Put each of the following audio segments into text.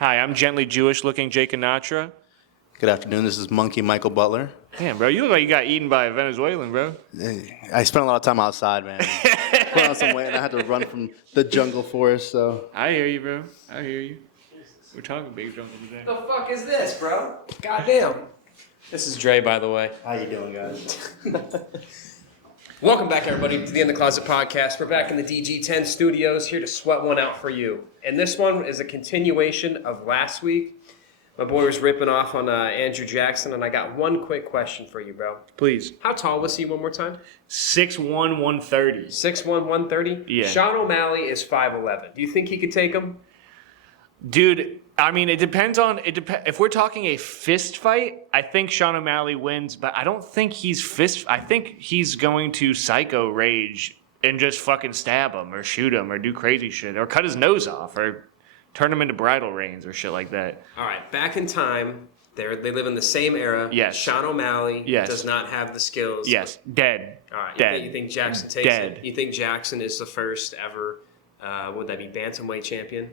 Hi, I'm gently Jewish-looking Jake Anatra. Good afternoon. This is Monkey Michael Butler. Damn, bro, you look like you got eaten by a Venezuelan, bro. I spent a lot of time outside, man. Put on some weight, and I had to run from the jungle forest. So I hear you, bro. I hear you. We're talking big jungle today. The fuck is this, bro? Goddamn. This is Dre, by the way. how you doing, guys? Welcome back, everybody, to the In the Closet podcast. We're back in the DG10 studios, here to sweat one out for you. And this one is a continuation of last week. My boy was ripping off on Andrew Jackson, and I got one quick question for you, bro. Please. How tall was he one more time? 6'1", 130. 6'1", 130? Yeah. Sean O'Malley is 5'11". Do you think he could take him? Dude, I mean, it depends on... If we're talking a fist fight, I think Sean O'Malley wins, but I don't think he's I think he's going to psycho rage and just fucking stab him or shoot him or do crazy shit or cut his nose off or turn him into bridle reins or shit like that. All right, back in time, they live in the same era. Yes. Sean O'Malley Yes. does not have the skills. Yes, dead. All right, Dead. You think Jackson takes Dead. it? You think Jackson is the first ever, would that be bantamweight champion?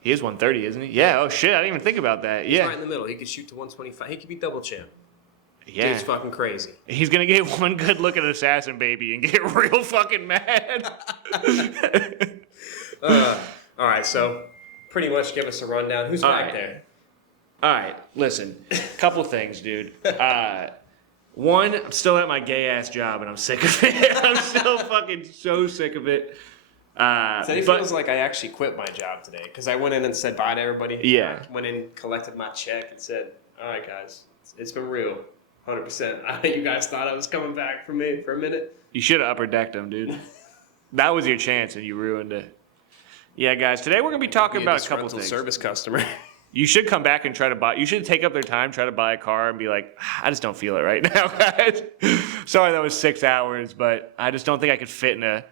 He is 130, isn't he? Yeah, oh shit, I didn't even think about that. He's Yeah. right in the middle. He could shoot to 125. He could be double champ. Yeah. Dude's fucking crazy. He's gonna get one good look at Assassin Baby and get real fucking mad. All right, so pretty much give us a rundown. Who's back right. there? All right, listen. Couple things, dude. One, I'm still at my gay ass job and I'm sick of it. I'm still fucking so sick of it. So it feels like I actually quit my job today because I went in and said bye to everybody. Yeah. I went in, collected my check, and said, "All right, guys, it's been real, 100%. You guys thought I was coming back for me for a minute." You should have upper decked him, dude. That was your chance and you ruined it. Yeah, guys. Today we're gonna be talking about a couple things. Service customer. You should come back and try to buy. You should take up their time, try to buy a car, and be like, I just don't feel it right now, guys. Sorry, that was 6 hours, but I just don't think I could fit in a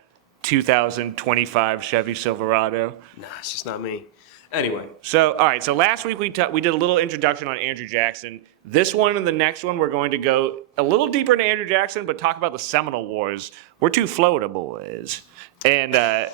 2025 Chevy Silverado. Nah, it's just not me. Anyway. So, all right. So last week we did a little introduction on Andrew Jackson. This one and the next one we're going to go a little deeper into Andrew Jackson, but talk about the Seminole Wars. We're two Florida boys, and this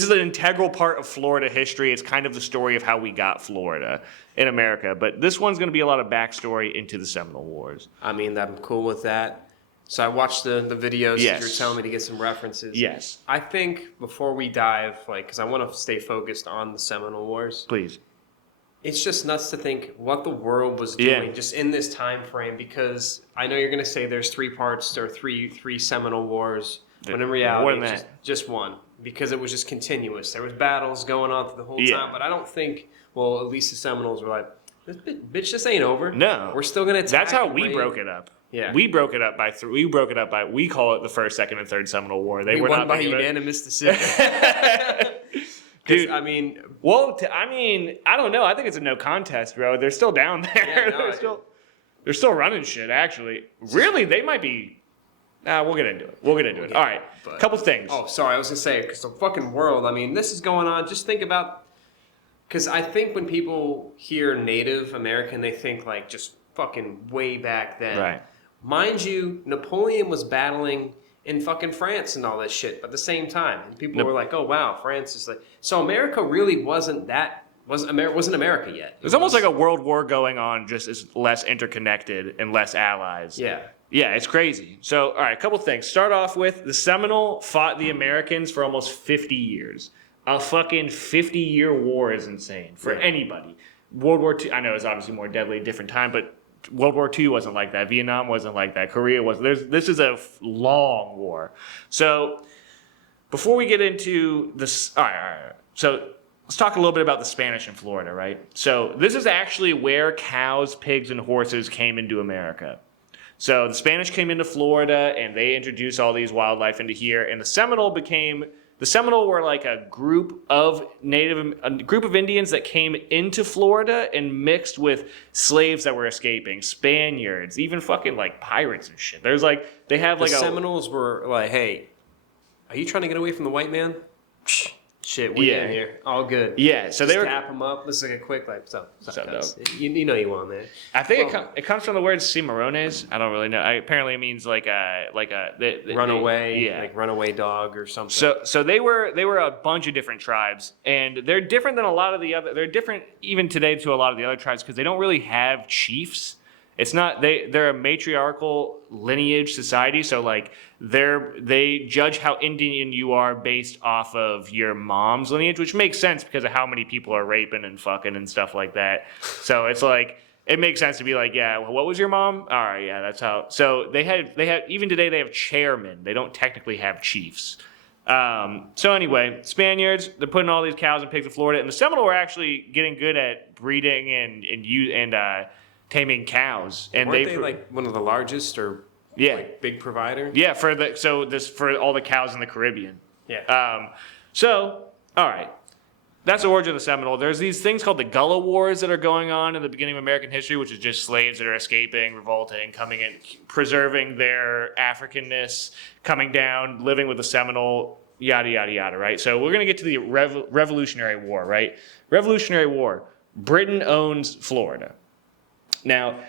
is an integral part of Florida history. It's kind of the story of how we got Florida in America. But this one's going to be a lot of backstory into the Seminole Wars. I mean, I'm cool with that. So I watched the videos Yes. that you're telling me to get some references. Yes. I think before we dive, because I want to stay focused on the Seminole Wars, Please. it's just nuts to think what the world was doing just in this time frame, because I know you're going to say there's three parts or three Seminole Wars, but in reality More than it's just one, because it was just continuous. There was battles going on through the whole time, but I don't think, well, at least the Seminoles were like, bitch, this ain't over. No. We're still going to attack. That's how and we raid. broke it up. Yeah. We broke it up by we call it the first, second, and third Seminole War. They We were won not by thinking about it. unanimous decision. Dude, I mean, I don't know. I think it's a no contest, bro. They're still down there. Yeah, no, they're still running shit, actually. Really, they might be... Nah, we'll get into it. All right, couple things. oh, sorry, I was going to say, because the fucking world, I mean, this is going on. Just think about, because I think when people hear Native American, they think like just fucking way back then. Right. Mind you, Napoleon was battling in fucking France and all that shit at the same time. And people were like, oh, wow, France is like... So America really wasn't America yet. It was almost like a world war going on, just as less interconnected and less allies. Yeah. Yeah, it's crazy. So, all right, a couple things. Start off with the Seminole fought the Americans for almost 50 years. A fucking 50-year war is insane for anybody. World War II, I know it's obviously more deadly, different time, but World War II wasn't like that. Vietnam wasn't like that. Korea wasn't. This is a long war. So, before we get into this, all right. So, let's talk a little bit about the Spanish in Florida, right? So, this is actually where cows, pigs, and horses came into America. So, the Spanish came into Florida, and they introduced all these wildlife into here, and the Seminole were like a group of Indians that came into Florida and mixed with slaves that were escaping, Spaniards, even fucking like pirates and shit. There's like, they have like the Seminoles were like, hey, are you trying to get away from the white man? Shit, we Yeah. in here. All good. Yeah, so Just they were. tap them up. Let's like a quick like so. So Guys. You know you want man. I think it comes from the word cimarrones. I don't really know. Apparently, it means like a Runaway, yeah. like runaway dog or something. So they were a bunch of different tribes, and they're different than a lot of the other. They're different even today to a lot of the other tribes because they don't really have chiefs. It's not they're a matriarchal lineage society, so like they judge how Indian you are based off of your mom's lineage, which makes sense because of how many people are raping and fucking and stuff like that. So it's like it makes sense to be like, yeah, well, what was your mom? All right, yeah, that's how. So they have even today they have chairmen. They don't technically have chiefs. So anyway, Spaniards, they're putting all these cows and pigs in Florida, and the Seminole were actually getting good at breeding and taming cows, and Weren't they like one of the largest or like big provider? Yeah, for all the cows in the Caribbean. Yeah. So all right, that's the origin of the Seminole. There's these things called the Gullah Wars that are going on in the beginning of American history, which is just slaves that are escaping, revolting, coming in, preserving their Africanness, coming down, living with the Seminole, yada yada yada. Right. So we're gonna get to the Revolutionary War. Right. Revolutionary War. Britain owns Florida. Now,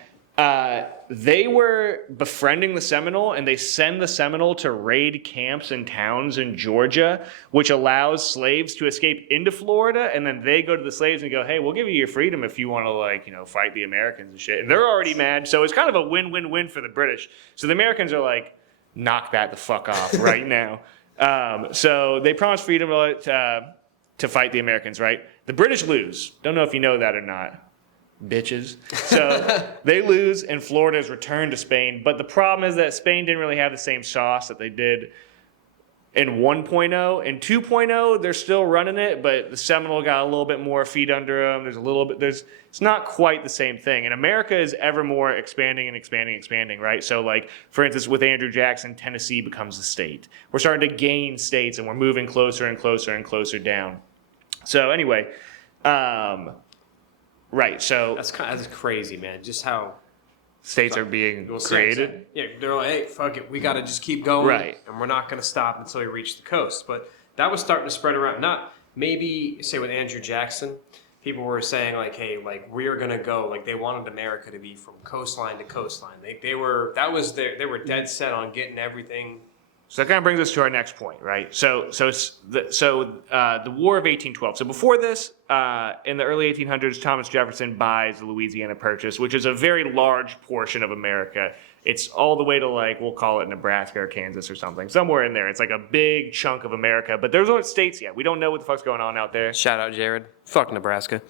they were befriending the Seminole, and they send the Seminole to raid camps and towns in Georgia, which allows slaves to escape into Florida, and then they go to the slaves and go, hey, we'll give you your freedom if you want to, fight the Americans and shit. And they're already mad, so it's kind of a win-win-win for the British. So the Americans are like, knock that the fuck off right now. So they promise freedom to fight the Americans, right? The British lose. Don't know if you know that or not. Bitches. So they lose, and Florida is returned to Spain. But the problem is that Spain didn't really have the same sauce that they did in 1.0. In 2.0, they're still running it, but the Seminole got a little bit more feet under them. It's not quite the same thing. And America is ever more expanding and expanding, right? So, like, for instance, with Andrew Jackson, Tennessee becomes a state. We're starting to gain states, and we're moving closer and closer and closer down. So, anyway, right, so That's crazy, man. Just how states are being created. Yeah, they're like, hey, fuck it, we got to just keep going, Right. And we're not going to stop until we reach the coast. But that was starting to spread around. Not maybe say with Andrew Jackson, people were saying like, hey, like we're going to go. Like they wanted America to be from coastline to coastline. They were dead set on getting everything. So that kind of brings us to our next point, right? So the War of 1812. So before this, in the early 1800s, Thomas Jefferson buys the Louisiana Purchase, which is a very large portion of America. It's all the way to we'll call it Nebraska or Kansas or something, somewhere in there. It's like a big chunk of America, but there's no states yet. We don't know what the fuck's going on out there. Shout out Jared. Fuck Nebraska.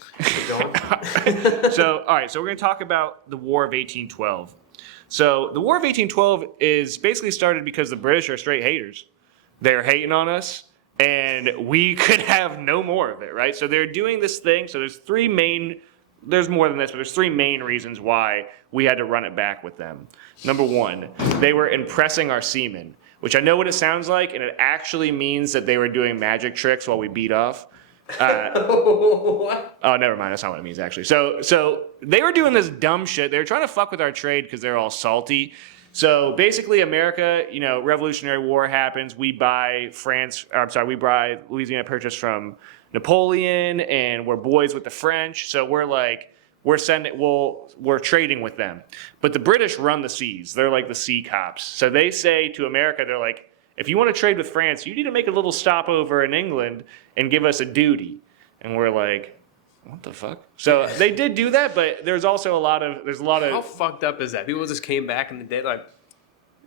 So all right, so we're going to talk about the War of 1812. So the War of 1812 is basically started because the British are straight haters. They're hating on us, and we could have no more of it, right? So they're doing this thing. So there's more than this, but there's three main reasons why we had to run it back with them. Number one, they were impressing our seamen, which I know what it sounds like, and it actually means that they were doing magic tricks while we beat off. What? Oh, never mind. That's not what it means, actually. So they were doing this dumb shit. They were trying to fuck with our trade because they're all salty. So basically, America, Revolutionary War happens. We buy Louisiana Purchase from Napoleon, and we're boys with the French. So we're trading with them. But the British run the seas. They're like the sea cops. So they say to America, they're like, if you want to trade with France, you need to make a little stopover in England and give us a duty. And we're like, what the fuck? So they did do that, but there's also a lot of How fucked up is that? People just came back in the day like,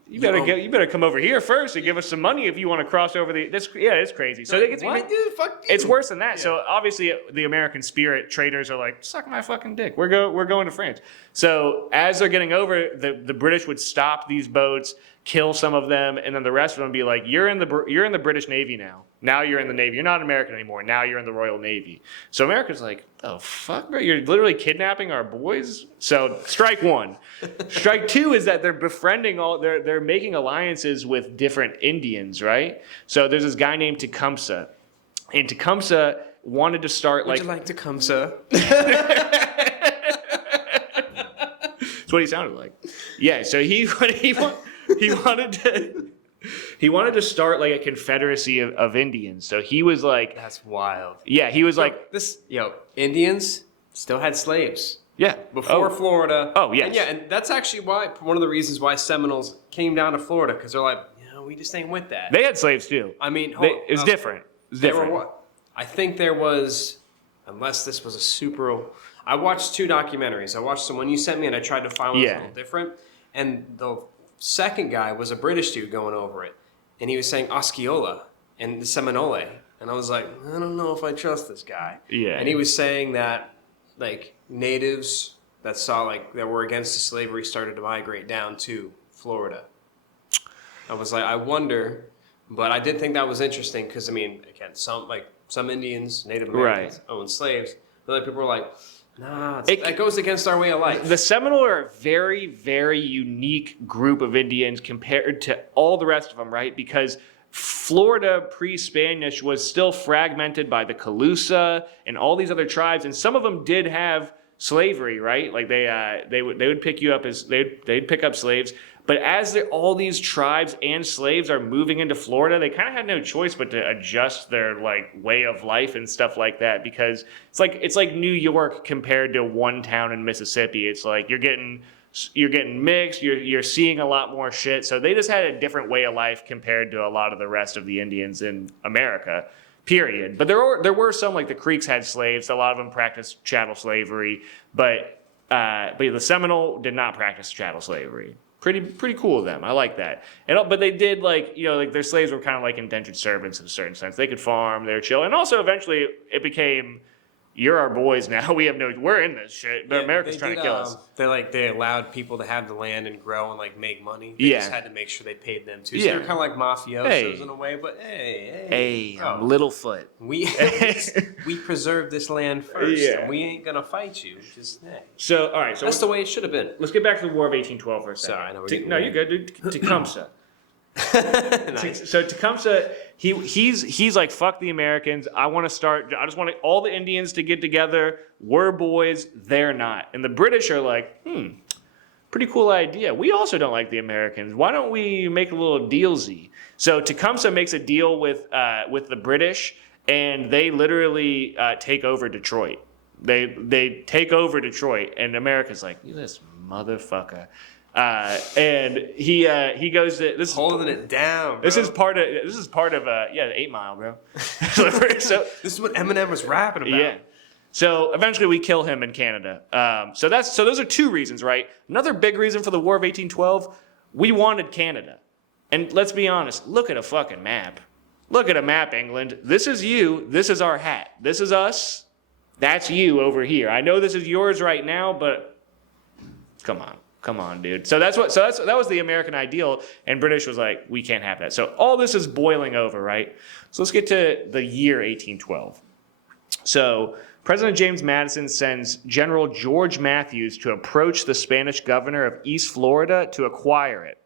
you better come over here first and give us some money if you want to cross over it's crazy. So what? Dude, fuck you. It's worse than that. Yeah. So obviously the American spirit traders are like, suck my fucking dick. We're going to France. So as they're getting over, the British would stop these boats, kill some of them, and then the rest of them be like, you're in the British Navy now. Now you're in the Navy. You're not American anymore. Now you're in the Royal Navy. So America's like, oh fuck, bro, you're literally kidnapping our boys. So strike one. Strike two is that they're befriending they're making alliances with different Indians, right? So there's this guy named Tecumseh, and Tecumseh wanted to start Would you like Tecumseh? That's what he sounded like. Yeah, so he wanted He wanted to start like a confederacy of Indians. So he was like, That's wild. yeah, he was like, Indians still had slaves yeah, before Florida. Oh, yes. And that's actually why one of the reasons why Seminoles came down to Florida, because they're like, we just ain't with that. They had slaves too. I mean, it was different. It was different. I think there was, unless this was a super. I watched 2 documentaries. I watched the one you sent me, and I tried to find one that's a little different. And the second guy was a British dude going over it, and he was saying Osceola and the Seminole, and I was like, I don't know if I trust this guy. Yeah. And he was saying that like natives that were against the slavery started to migrate down to Florida. I was like, I wonder, but I did think that was interesting because I mean, again, some Indians, Native Americans owned slaves, but other people were like, nah, that goes against our way of life. The Seminole are a very, very unique group of Indians compared to all the rest of them, right? Because Florida pre-Spanish was still fragmented by the Calusa and all these other tribes, and some of them did have slavery, right? Like they would pick you up as they'd pick up slaves. But as all these tribes and slaves are moving into Florida, they kind of had no choice but to adjust their like way of life and stuff like that, because it's like New York compared to one town in Mississippi. It's like you're getting mixed, you're seeing a lot more shit. So they just had a different way of life compared to a lot of the rest of the Indians in America. Period. But there were some, like the Creeks had slaves. A lot of them practiced chattel slavery, but the Seminole did not practice chattel slavery. Pretty cool of them. I like that. But they did like their slaves were kind of like indentured servants in a certain sense. They could farm, they were chill, and also eventually it became, you're our boys now. We're in this shit, but America's trying to kill us. They allowed people to have the land and grow and like make money. They just had to make sure they paid them too. So they're kind of like mafiosos in a way. But hey, I'm Littlefoot. We preserved this land first, and we ain't gonna fight you. Just So all right, so that's the way it should have been. Let's get back to the War of 1812 for a second. Sorry, I know you're good, dude. Tecumseh. Nice. So Tecumseh, he's like, fuck the Americans. I just want all the Indians to get together. We're boys, they're not. And the British are like, pretty cool idea. We also don't like the Americans. Why don't we make a little dealsy? So Tecumseh makes a deal with the British, and they literally take over Detroit. They take over Detroit, and America's like, you this motherfucker. And he goes to this holding it down. Bro. This is part of the 8 Mile, bro. So this is what Eminem was rapping about. Yeah. So eventually we kill him in Canada. So those are 2 reasons, right? Another big reason for the War of 1812, we wanted Canada. And let's be honest, look at a fucking map. Look at a map, England. This is you. This is our hat. This is us. That's you over here. I know this is yours right now, but come on, dude. So that was the American ideal, and British was like, we can't have that. So all this is boiling over, right? So let's get to the year 1812. So President James Madison sends General George Matthews to approach the Spanish governor of East Florida to acquire it.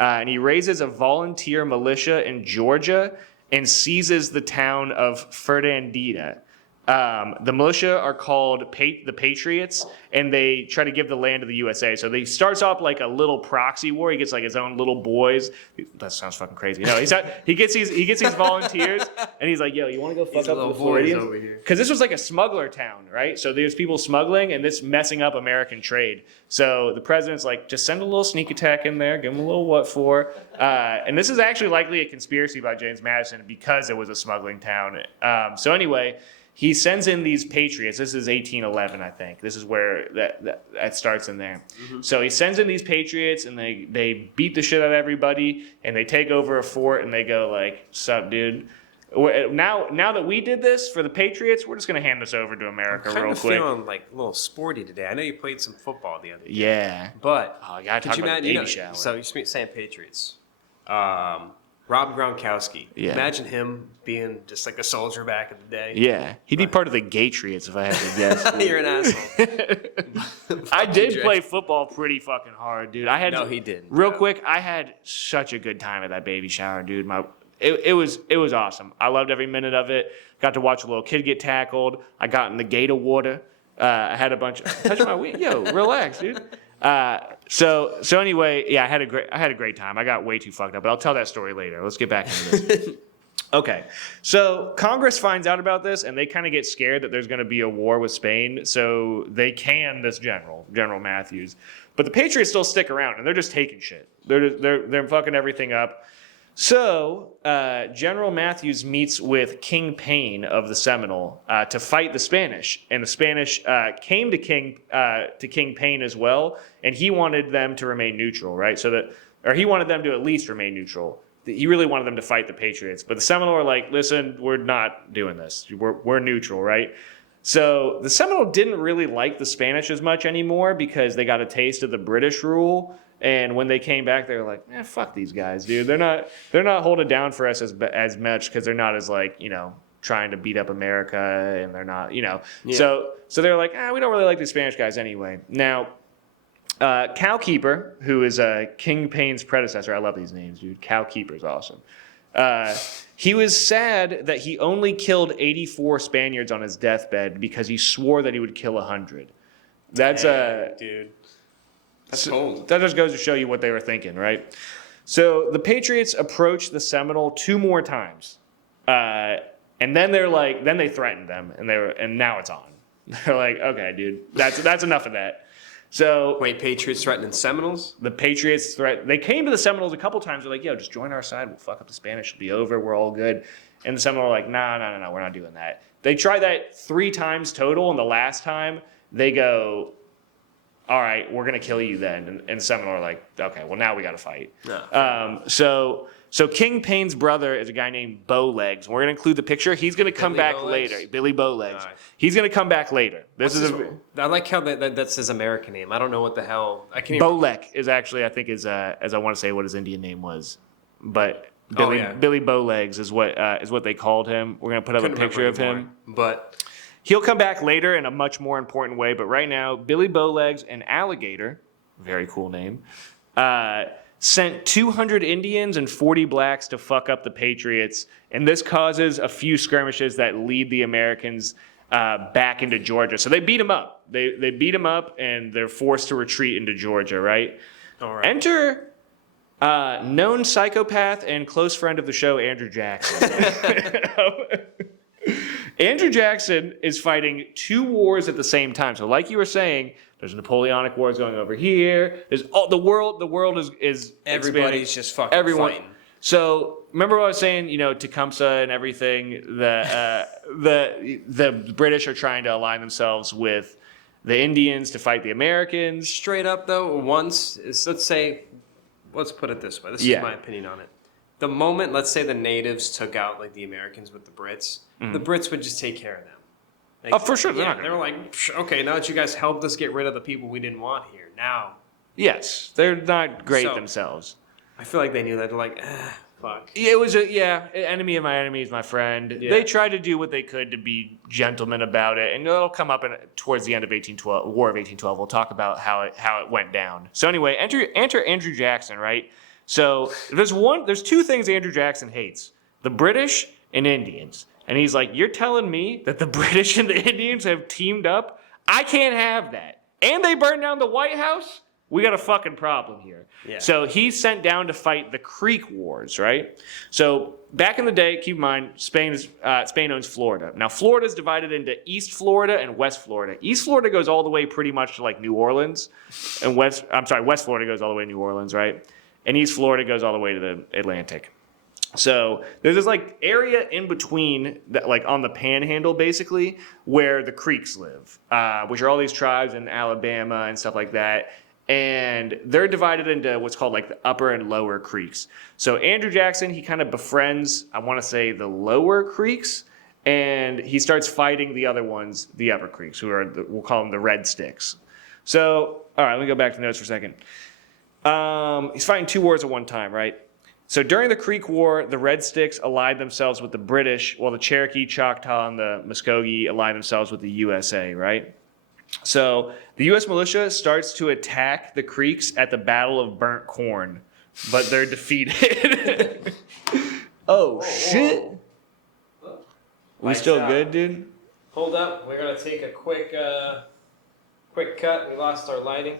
And he raises a volunteer militia in Georgia and seizes the town of Fernandina. The militia are called the Patriots, and they try to give the land to the USA. So they starts off like a little proxy war. He gets like his own little boys. That sounds fucking crazy. No, he gets these volunteers, and he's like, "Yo, you want to go fuck up the Floridians?" Because this was like a smuggler town, right? So there's people smuggling, and this messing up American trade. So the president's like, just send a little sneak attack in there, give him a little what for. And this is actually likely a conspiracy by James Madison because it was a smuggling town. So anyway. He sends in these patriots. This is 1811, I think. This is where that starts in there. Mm-hmm. So he sends in these patriots, and they beat the shit out of everybody, and they take over a fort, and they go like, "Sup, dude? Now that we did this for the Patriots, we're just gonna hand this over to America real quick." I'm feeling like a little sporty today. I know you played some football the other day. Yeah, but I gotta talk about the baby shower. So you're saying Patriots. Rob Gronkowski. Yeah. Imagine him being just like a soldier back in the day. Yeah. He'd be part of the Gatriots if I had to guess. You're an asshole. I did play football pretty fucking hard, dude. No, he didn't. Real quick, I had such a good time at that baby shower, dude. It was awesome. I loved every minute of it. Got to watch a little kid get tackled. I got in the gator water. I had a bunch of touch my wing. Yo, relax, dude. So anyway, yeah, I had a great time. I got way too fucked up, but I'll tell that story later. Let's get back into this. Okay, so Congress finds out about this, and they kind of get scared that there's going to be a war with Spain, so they can this General Matthews. But the Patriots still stick around, and they're just taking shit. They're fucking everything up. So General Matthews meets with King Payne of the Seminole to fight the Spanish, and the Spanish came to King Payne as well, and he wanted them to remain neutral, right? He wanted them to at least remain neutral. He really wanted them to fight the Patriots, but the Seminole are like, listen, we're not doing this. We're neutral, right? So the Seminole didn't really like the Spanish as much anymore because they got a taste of the British rule. And when they came back, they were like, fuck these guys, dude. They're not holding down for us as much because they're not as like, trying to beat up America, and they're not, Yeah. So they're like, we don't really like the Spanish guys anyway. Now, Cowkeeper, who is King Payne's predecessor, I love these names, dude. Cowkeeper's awesome. He was sad that he only killed 84 Spaniards on his deathbed because he swore that he would kill 100. That's dude. That's cold. That just goes to show you what they were thinking, right? So the Patriots approached the Seminole 2 more times, and then then they threatened them, and now it's on. They're like, okay, dude, that's enough of that. So wait, Patriots threatening Seminoles? The Patriots they came to the Seminoles a couple times. They're like, yo, just join our side. We'll fuck up the Spanish. It'll be over. We're all good. And the Seminoles are like, no, we're not doing that. They tried that 3 times total, and the last time they go, all right, we're going to kill you then. And the Seminole are like, okay, well, now we got to fight. No. So King Payne's brother is a guy named Bowlegs. We're going to include the picture. He's going to come back later. Billy Bowlegs. Right. He's going to come back later. I like how that's his American name. I don't know what the hell. I can't. Bowleg is actually, I think, as I want to say, what his Indian name was, but Billy Bowlegs is what they called him. We're going to put up a picture of him, but he'll come back later in a much more important way. But right now, Billy Bowlegs and Alligator, very cool name, sent 200 Indians and 40 blacks to fuck up the Patriots, and this causes a few skirmishes that lead the Americans back into Georgia. So they beat them up. They beat them up, and they're forced to retreat into Georgia, right? All right. Enter known psychopath and close friend of the show, Andrew Jackson. Andrew Jackson is fighting 2 wars at the same time. So like you were saying, there's Napoleonic Wars going over here. There's the world is everybody's expanding. just fucking fighting. So remember what I was saying, Tecumseh and everything, the British are trying to align themselves with the Indians to fight the Americans. Straight up though, let's put it this way. This is my opinion on it. The moment, let's say the natives took out like the Americans with the Brits, the Brits would just take care of them. Like, for sure. They were like, okay, now that you guys helped us get rid of the people we didn't want here, now. Yes, they're not great themselves. I feel like they knew that. They're like, fuck. It was enemy of my enemy is my friend. Yeah. They tried to do what they could to be gentlemen about it, and it'll come up towards the end of War of 1812. We'll talk about how it went down. So anyway, enter Andrew Jackson, right? So there's 2 things Andrew Jackson hates: the British and Indians. And he's like, you're telling me that the British and the Indians have teamed up? I can't have that. And they burned down the White House? We got a fucking problem here. Yeah. So he's sent down to fight the Creek Wars, right? So back in the day, keep in mind, Spain owns Florida. Now, Florida's divided into East Florida and West Florida. East Florida goes all the way pretty much to like New Orleans. And West Florida goes all the way to New Orleans, right? And East Florida goes all the way to the Atlantic. So there's this like area in between, that, like on the Panhandle, basically, where the Creeks live, which are all these tribes in Alabama and stuff like that. And they're divided into what's called like the Upper and Lower Creeks. So Andrew Jackson, he kind of befriends, I want to say, the Lower Creeks, and he starts fighting the other ones, the Upper Creeks, who are we'll call them the Red Sticks. So all right, let me go back to the notes for a second. He's fighting 2 wars at one time, right? So during the Creek War, the Red Sticks allied themselves with the British, while the Cherokee, Choctaw, and the Muskogee allied themselves with the USA, right? So the U.S. militia starts to attack the Creeks at the Battle of Burnt Corn, but they're defeated. Shit. We still good, dude? Hold up. We're going to take a quick cut. We lost our lighting.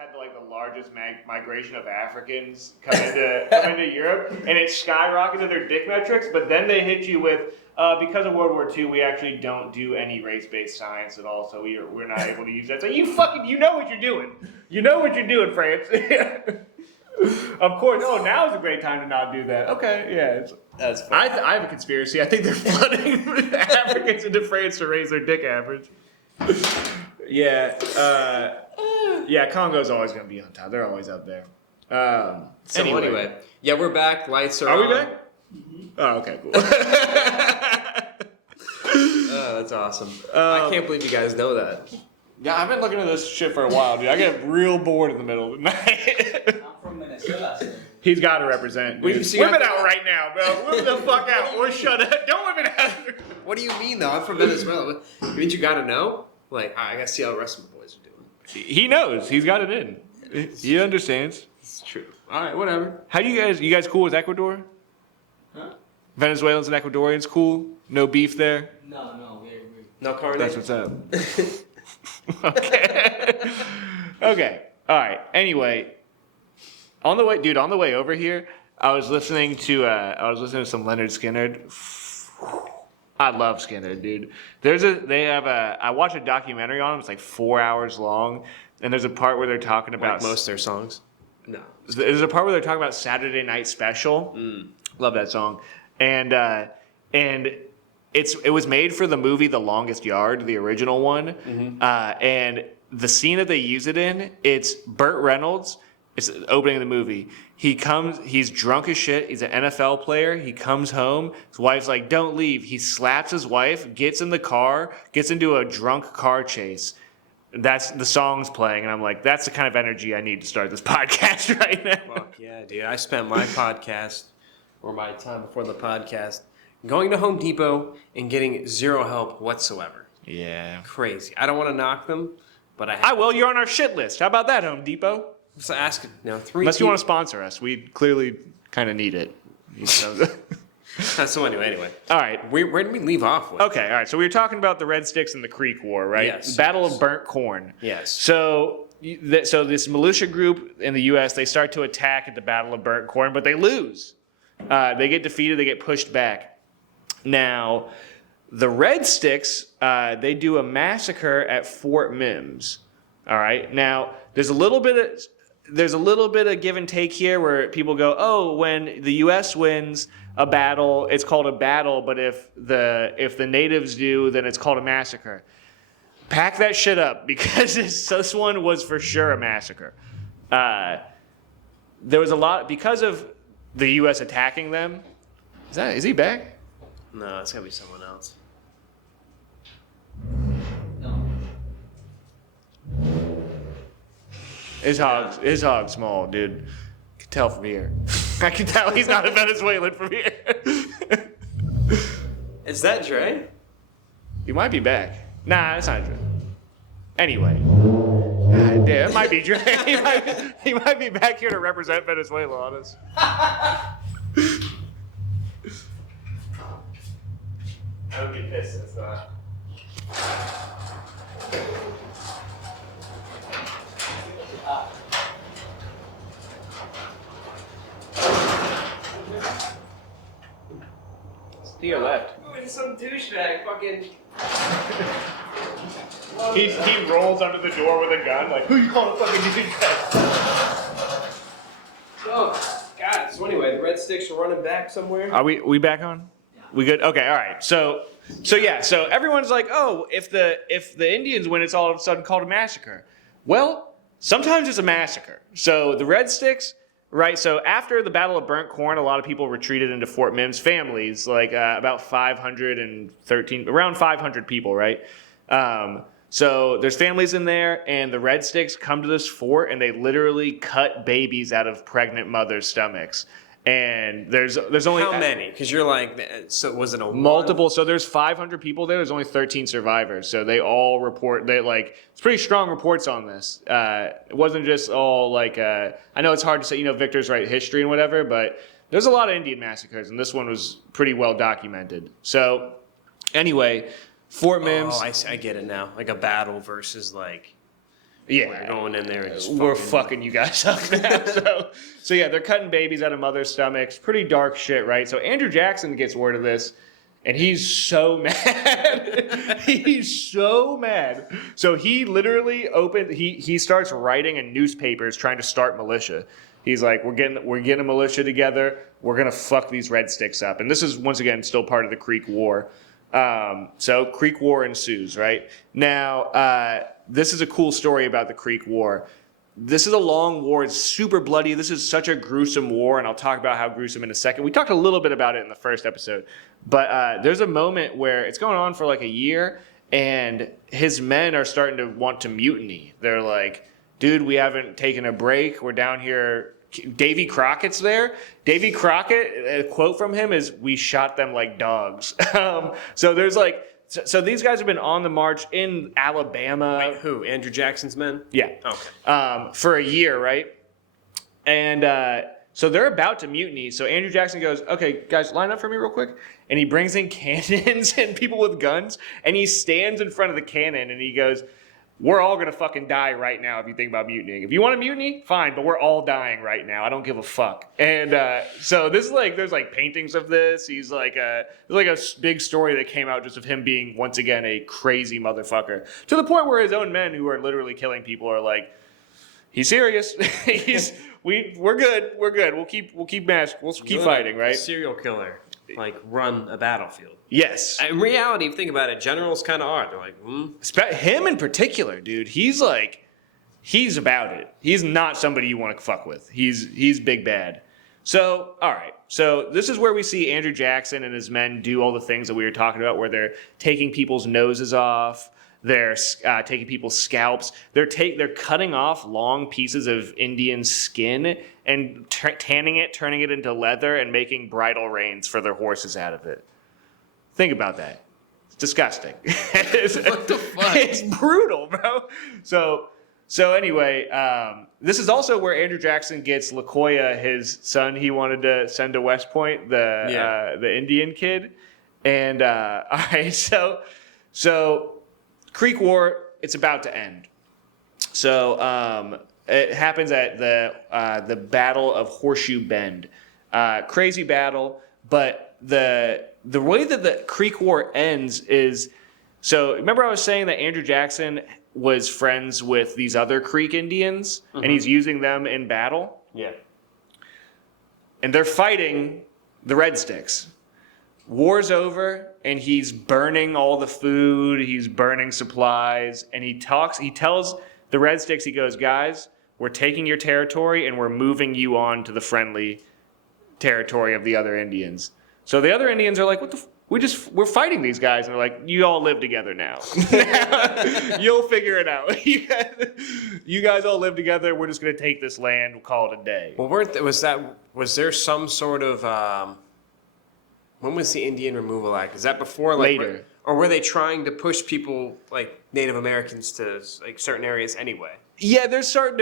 had like the largest migration of Africans come into Europe, and it skyrocketed their dick metrics. But then they hit you with because of World War II, we actually don't do any race-based science at all, so we're not able to use that. So you know what you're doing. You know what you're doing, France. Of course. Oh, now is a great time to not do that. Okay, yeah. That's funny. I have a conspiracy. I think they're flooding Africans into France to raise their dick average. Yeah. Congo's always going to be on top. They're always up there. So anyway, yeah, we're back. Lights are Are on. we back? Mm-hmm. Oh, okay, cool. Oh, that's awesome. I can't believe you guys know that. Yeah, I've been looking at this shit for a while, dude. I get real bored in the middle of the night. I'm from Minnesota. So. He's got to represent. Well, Dude. you see, Whip it I- out right now, bro. Whip the fuck out or shut up. Don't whip it out. What do you mean, though? I'm from Venezuela. You mean you gotta know? Like, I gotta see how the rest of my boys are doing. He knows. He's got it in. He understands. It's true. All right, whatever. How do you guys cool with Ecuador? Huh? Venezuelans and Ecuadorians cool? No beef there? No, we're No carne? That's what's up. Okay. Okay. All right. Anyway, on the way over here, I was listening to some Leonard Skinner. I love Skinner, dude. I watched a documentary on him. It's like 4 hours long, and there's a part where they're talking about Like most of their songs? No. There's a part where they're talking about Saturday Night Special. Love that song, and it was made for the movie The Longest Yard, the original one, and the scene that they use it in, it's Burt Reynolds. It's the opening of the movie. He's drunk as shit. He's an NFL player. He comes home. His wife's like, "Don't leave." He slaps his wife, gets in the car, gets into a drunk car chase. That's the song's playing, and I'm like, that's the kind of energy I need to start this podcast right now. Fuck yeah, dude. I spent my podcast, or my time before the podcast, going to Home Depot and getting zero help whatsoever. Yeah. Crazy. I don't want to knock them, but I will. You're on our shit list. How about that, Home Depot? So ask, three Unless you want to sponsor us. We clearly kind of need it. So anyway. All right. Where did we leave off with? Okay, all right. So we were talking about the Red Sticks and the Creek War, right? Yes, Battle yes. of Burnt Corn. Yes. So this militia group in the U.S., they start to attack at the Battle of Burnt Corn, but they lose. They get defeated. They get pushed back. Now, the Red Sticks, they do a massacre at Fort Mims. All right. Now, there's a little bit of give and take here where people go, oh, when the U.S. wins a battle, it's called a battle, but if the natives do, then it's called a massacre. Pack that shit up, because this one was for sure a massacre. There was a lot, because of the U.S. attacking them. Is he back? No, it's gotta be someone else. no. His hog's small, dude. I can tell from here. I can tell he's not a Venezuelan from here. Is that Dre? He might be back. Nah, that's not Dre. Anyway. God damn, it might be Dre. He might be back here to represent Venezuela on us. I would get pissed if that. Theo left. Some douchebag fucking... He rolls under the door with a gun, like, who you calling a fucking douchebag? Oh, God. So anyway, the Red Sticks are running back somewhere. Are we back on? We good? Okay, all right. So everyone's like, oh, if the Indians win, it's all of a sudden called a massacre. Well, sometimes it's a massacre. So the Red Sticks, right? So after the Battle of Burnt Corn, a lot of people retreated into Fort Mims, families, like about 513, around 500 people, right? So there's families in there, and the Red Sticks come to this fort, and they literally cut babies out of pregnant mothers' stomachs. And there's only How many? Because you're like, so was it a multiple. So there's 500 people there. There's only 13 survivors. So they all report. It's pretty strong reports on this. It wasn't just all like. I know it's hard to say. Victors write history and whatever, but there's a lot of Indian massacres, and this one was pretty well documented. So anyway, Fort Mims. Oh, I get it now. Like a battle versus like. Yeah. We're going in there and just We're fucking you guys up now. So yeah, they're cutting babies out of mothers' stomachs. Pretty dark shit, right? So Andrew Jackson gets word of this, and he's so mad. He's so mad. So he literally he starts writing in newspapers trying to start militia. He's like, we're getting a militia together. We're gonna fuck these red sticks up. And this is once again still part of the Creek War. So Creek War ensues, right? Now, this is a cool story about the Creek War. This is a long war. It's super bloody. This is such a gruesome war, and I'll talk about how gruesome in a second. We talked a little bit about it in the first episode, but there's a moment where it's going on for like a year, and his men are starting to want to mutiny. They're like, dude, we haven't taken a break. We're down here. Davy Crockett's there. Davy Crockett, a quote from him is, "We shot them like dogs." So there's like, so these guys have been on the march in Alabama. Wait, who? Andrew Jackson's men? Yeah. Okay. For a year, right? And so they're about to mutiny. So Andrew Jackson goes, "Okay, guys, line up for me real quick." And he brings in cannons and people with guns, and he stands in front of the cannon and he goes, "We're all gonna fucking die right now if you think about mutinying. If you want to mutiny, fine, but we're all dying right now. I don't give a fuck." And so this is like, there's like paintings of this. He's like there's like a big story that came out just of him being once again a crazy motherfucker, to the point where his own men who are literally killing people are like, "He's serious. We're good. We'll keep fighting, right?" A serial killer, like, run a battlefield. Yes. In reality, if you think about it, generals kind of are. They're like, Him in particular, dude. He's about it. He's not somebody you want to fuck with. He's big bad. So, all right. So this is where we see Andrew Jackson and his men do all the things that we were talking about, where they're taking people's noses off. They're taking people's scalps. They're cutting off long pieces of Indian skin and tanning it, turning it into leather, and making bridle reins for their horses out of it. Think about that. It's disgusting. what the fuck? It's brutal, bro. So anyway, this is also where Andrew Jackson gets LaCoya, his son he wanted to send to West Point, the Indian kid. And all right, so Creek War, it's about to end. So it happens at the Battle of Horseshoe Bend. Crazy battle, but the way that the Creek War ends is, so remember I was saying that Andrew Jackson was friends with these other Creek Indians, and he's using them in battle? yeah. And they're fighting the Red Sticks. War's over, and he's burning all the food, he's burning supplies, and he tells the Red Sticks, he goes, "Guys, we're taking your territory, and we're moving you on to the friendly territory of the other Indians." So the other Indians are like, "What the we're fighting these guys," and they're like, "You all live together now. You'll figure it out. You guys all live together. We're just gonna take this land. We'll call it a day." Well, was there some sort of when was the Indian Removal Act? Is that before, like, Later. or were they trying to push people like Native Americans to like certain areas anyway? Yeah, there's starting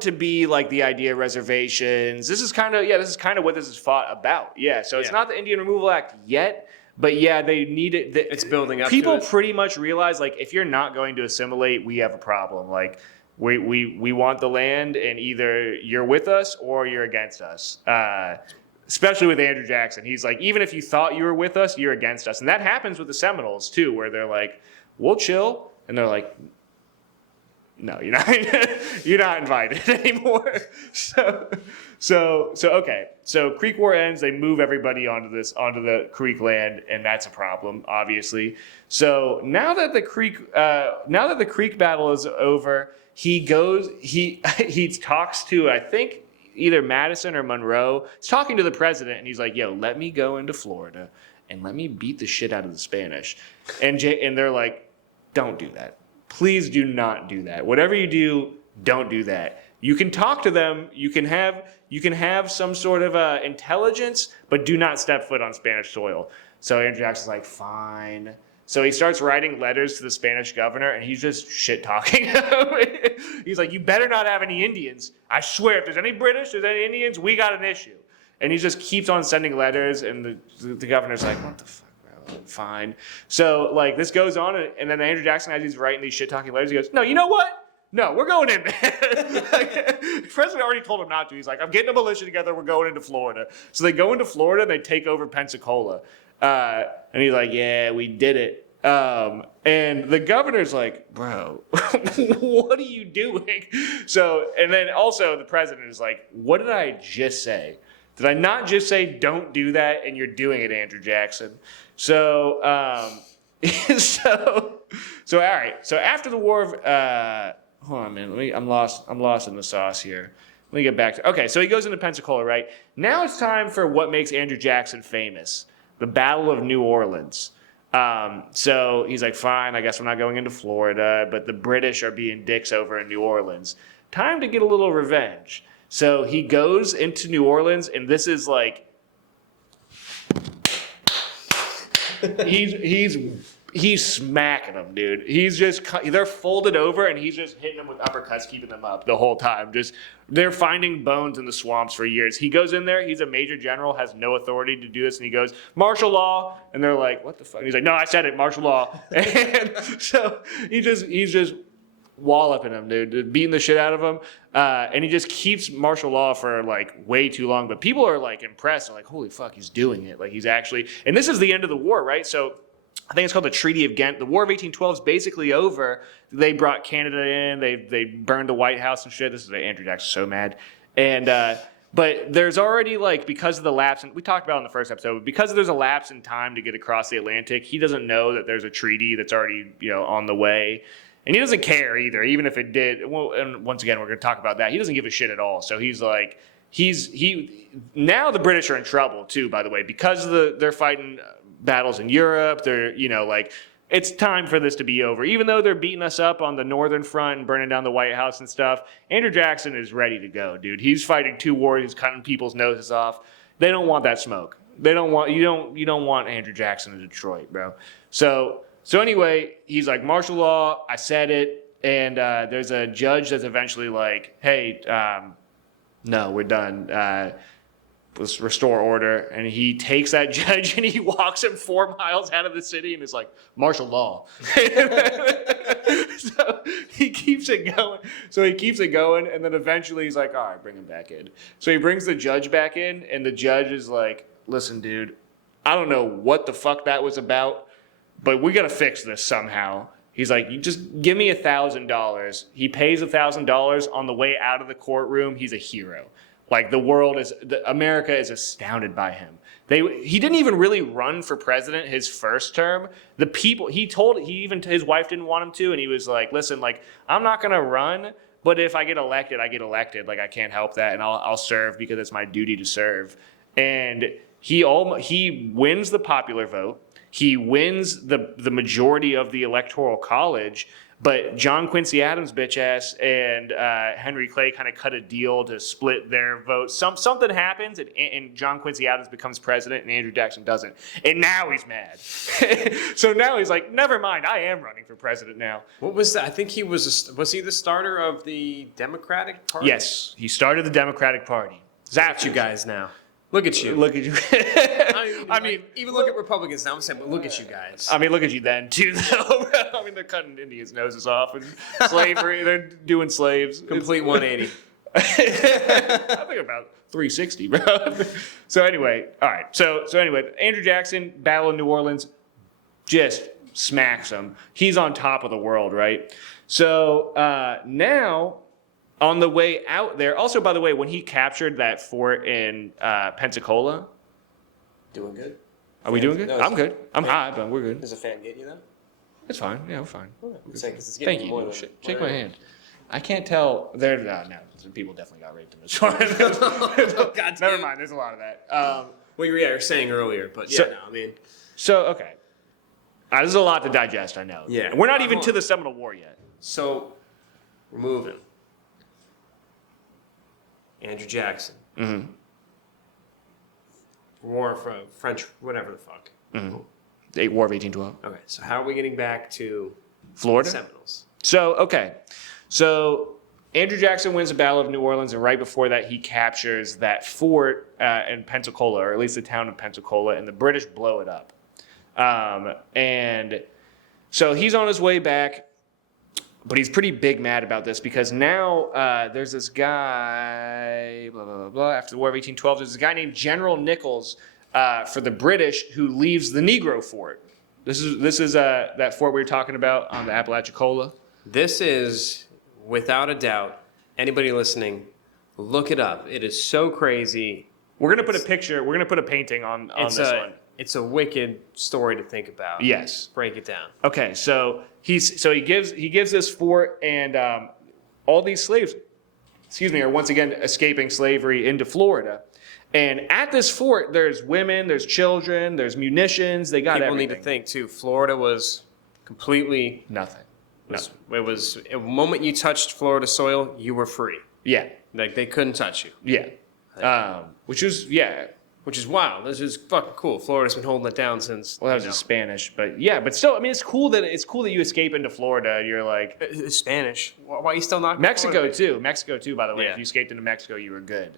to be like the idea of reservations. This is kind of what this is fought about. Yeah, so it's not the Indian Removal Act yet, but yeah, they need it. It's building up. People to it. pretty much realize, like, if you're not going to assimilate, we have a problem. Like, we want the land, and either you're with us or you're against us. Especially with Andrew Jackson, he's like, even if you thought you were with us, you're against us, and that happens with the Seminoles too, where they're like, "We'll chill," and they're like, "No, you're not. You're not invited anymore." So okay. So Creek War ends. They move everybody onto the Creek land, and that's a problem, obviously. So now that the Creek battle is over, he talks to, I think, either Madison or Monroe. He's talking to the president, and he's like, "Yo, let me go into Florida and let me beat the shit out of the Spanish." And they're like, "Don't do that. Please do not do that. Whatever you do, don't do that. You can talk to them. You can have some sort of intelligence, but do not step foot on Spanish soil." So Andrew Jackson's like, "Fine." So he starts writing letters to the Spanish governor, and he's just shit talking. He's like, "You better not have any Indians. I swear, if there's any British, there's any Indians, we got an issue." And he just keeps on sending letters, and the governor's like, "What the fuck, bro? Fine." So like this goes on, and then Andrew Jackson, as he's writing these shit talking letters, he goes, "No, you know what? no, we're going in there. Like, the president already told him not to. He's like, I'm getting a militia together. We're going into Florida. So they go into Florida and they take over Pensacola. And he's like, yeah, we did it. And the governor's like, bro, what are you doing? So, and then also the president is like, what did I just say? Did I not just say don't do that? And you're doing it, Andrew Jackson. So, so all right. So after the war of, hold on a minute. I'm lost in the sauce here. Let me get back to, okay. So he goes into Pensacola, right? Now it's time for what makes Andrew Jackson famous. The Battle of New Orleans. So he's like, fine, I guess I'm not going into Florida, but the British are being dicks over in New Orleans. Time to get a little revenge. So he goes into New Orleans, and this is like, he's smacking them, dude. They're folded over, and he's just hitting them with uppercuts, keeping them up the whole time. They're finding bones in the swamps for years. He goes in there. He's a major general, has no authority to do this, and he goes, martial law. And they're like, what the fuck? And he's like, no, I said it, martial law. And so he's just walloping him, dude, beating the shit out of him. And he just keeps martial law for like way too long. But people are like impressed. They're like, holy fuck, he's doing it. Like he's actually, and this is the end of the war, right? So I think it's called the Treaty of Ghent. The War of 1812 is basically over. They brought Canada in. They burned the White House and shit. This is Andrew Jackson's so mad. And but there's already like, because of the lapse, and we talked about it in the first episode, because there's a lapse in time to get across the Atlantic, he doesn't know that there's a treaty that's already on the way. And he doesn't care either, even if it did. Well, and once again, we're going to talk about that. He doesn't give a shit at all. So he's like, now the British are in trouble too, by the way, because they're fighting battles in Europe. They're, like, it's time for this to be over. Even though they're beating us up on the northern front and burning down the White House and stuff, Andrew Jackson is ready to go, dude. He's fighting two wars. He's cutting people's noses off. They don't want that smoke. You don't want Andrew Jackson in Detroit, bro. So anyway, he's like, martial law, I said it. And there's a judge that's eventually like, hey, no, we're done. Let's restore order. And he takes that judge and he walks him 4 miles out of the city and is like, martial law. So he keeps it going. And then eventually he's like, all right, bring him back in. So he brings the judge back in, and the judge is like, listen, dude, I don't know what the fuck that was about, but we got to fix this somehow. He's like, you just give me $1,000. He pays $1,000 on the way out of the courtroom. He's a hero. Like America is astounded by him. He didn't even really run for president his first term. His wife didn't want him to, and he was like, listen, like, I'm not going to run, but if I get elected, I get elected. Like, I can't help that, and I'll serve because it's my duty to serve. And he wins the popular vote. He wins the majority of the electoral college, but John Quincy Adams' bitch ass and Henry Clay kind of cut a deal to split their vote. Something happens, and John Quincy Adams becomes president, and Andrew Jackson doesn't. And now he's mad. So now he's like, never mind, I am running for president now. What was that? I think he was he the starter of the Democratic Party? Yes, he started the Democratic Party. Zap you guys now. Look at you. Look at you. I mean, even look at Republicans now. I'm saying, but look at you guys. I mean, look at you then, too, though. I mean, they're cutting Indians' noses off and slavery. They're doing slaves. Complete 180. I think about 360, bro. So anyway, all right. So anyway, Andrew Jackson, Battle of New Orleans, just smacks him. He's on top of the world, right? So now, on the way out there, also, by the way, when he captured that fort in Pensacola. Doing good? Are we doing good? No, I'm good. I'm high, but we're good. Does a fan get you though? It's fine. Yeah, we're fine. Thank you. Shake my hand. I can't tell. No, some people definitely got raped in this one. God, never mind. There's a lot of that. Well, you were saying earlier, but yeah, I mean. So, okay. There's a lot to digest, I know. Yeah. We're not even to the Seminole War yet. So, we're moving. Andrew Jackson. Mm-hmm. War for French, whatever the fuck. Mm-hmm. The War of 1812. Okay, so how are we getting back to Florida? Seminoles? So Andrew Jackson wins the Battle of New Orleans, and right before that, he captures that fort in Pensacola, or at least the town of Pensacola, and the British blow it up. And so he's on his way back. but he's pretty big mad about this because now there's this guy, blah, blah, blah, blah. After the War of 1812, there's a guy named General Nichols for the British who leaves the Negro Fort. This is that fort we were talking about on the Apalachicola. This is, without a doubt, anybody listening, look it up. It is so crazy. We're gonna put a picture. We're gonna put a painting on this one. It's a wicked story to think about. Yes. Break it down. Okay, so he gives this fort, and all these slaves, are once again escaping slavery into Florida. And at this fort, there's women, there's children, there's munitions. They got People everything. need to think too. Florida was completely Nothing. It was the moment you touched Florida soil, you were free. Yeah. Like they couldn't touch you. Yeah. Which is wild. This is fucking cool. Florida's been holding it down since. Well, that was in Spanish, but yeah, but still, I mean, it's cool that you escape into Florida. You're like Spanish. Why are you still not? Mexico too. Mexico too. By the way, Yeah. if you escaped into Mexico, you were good.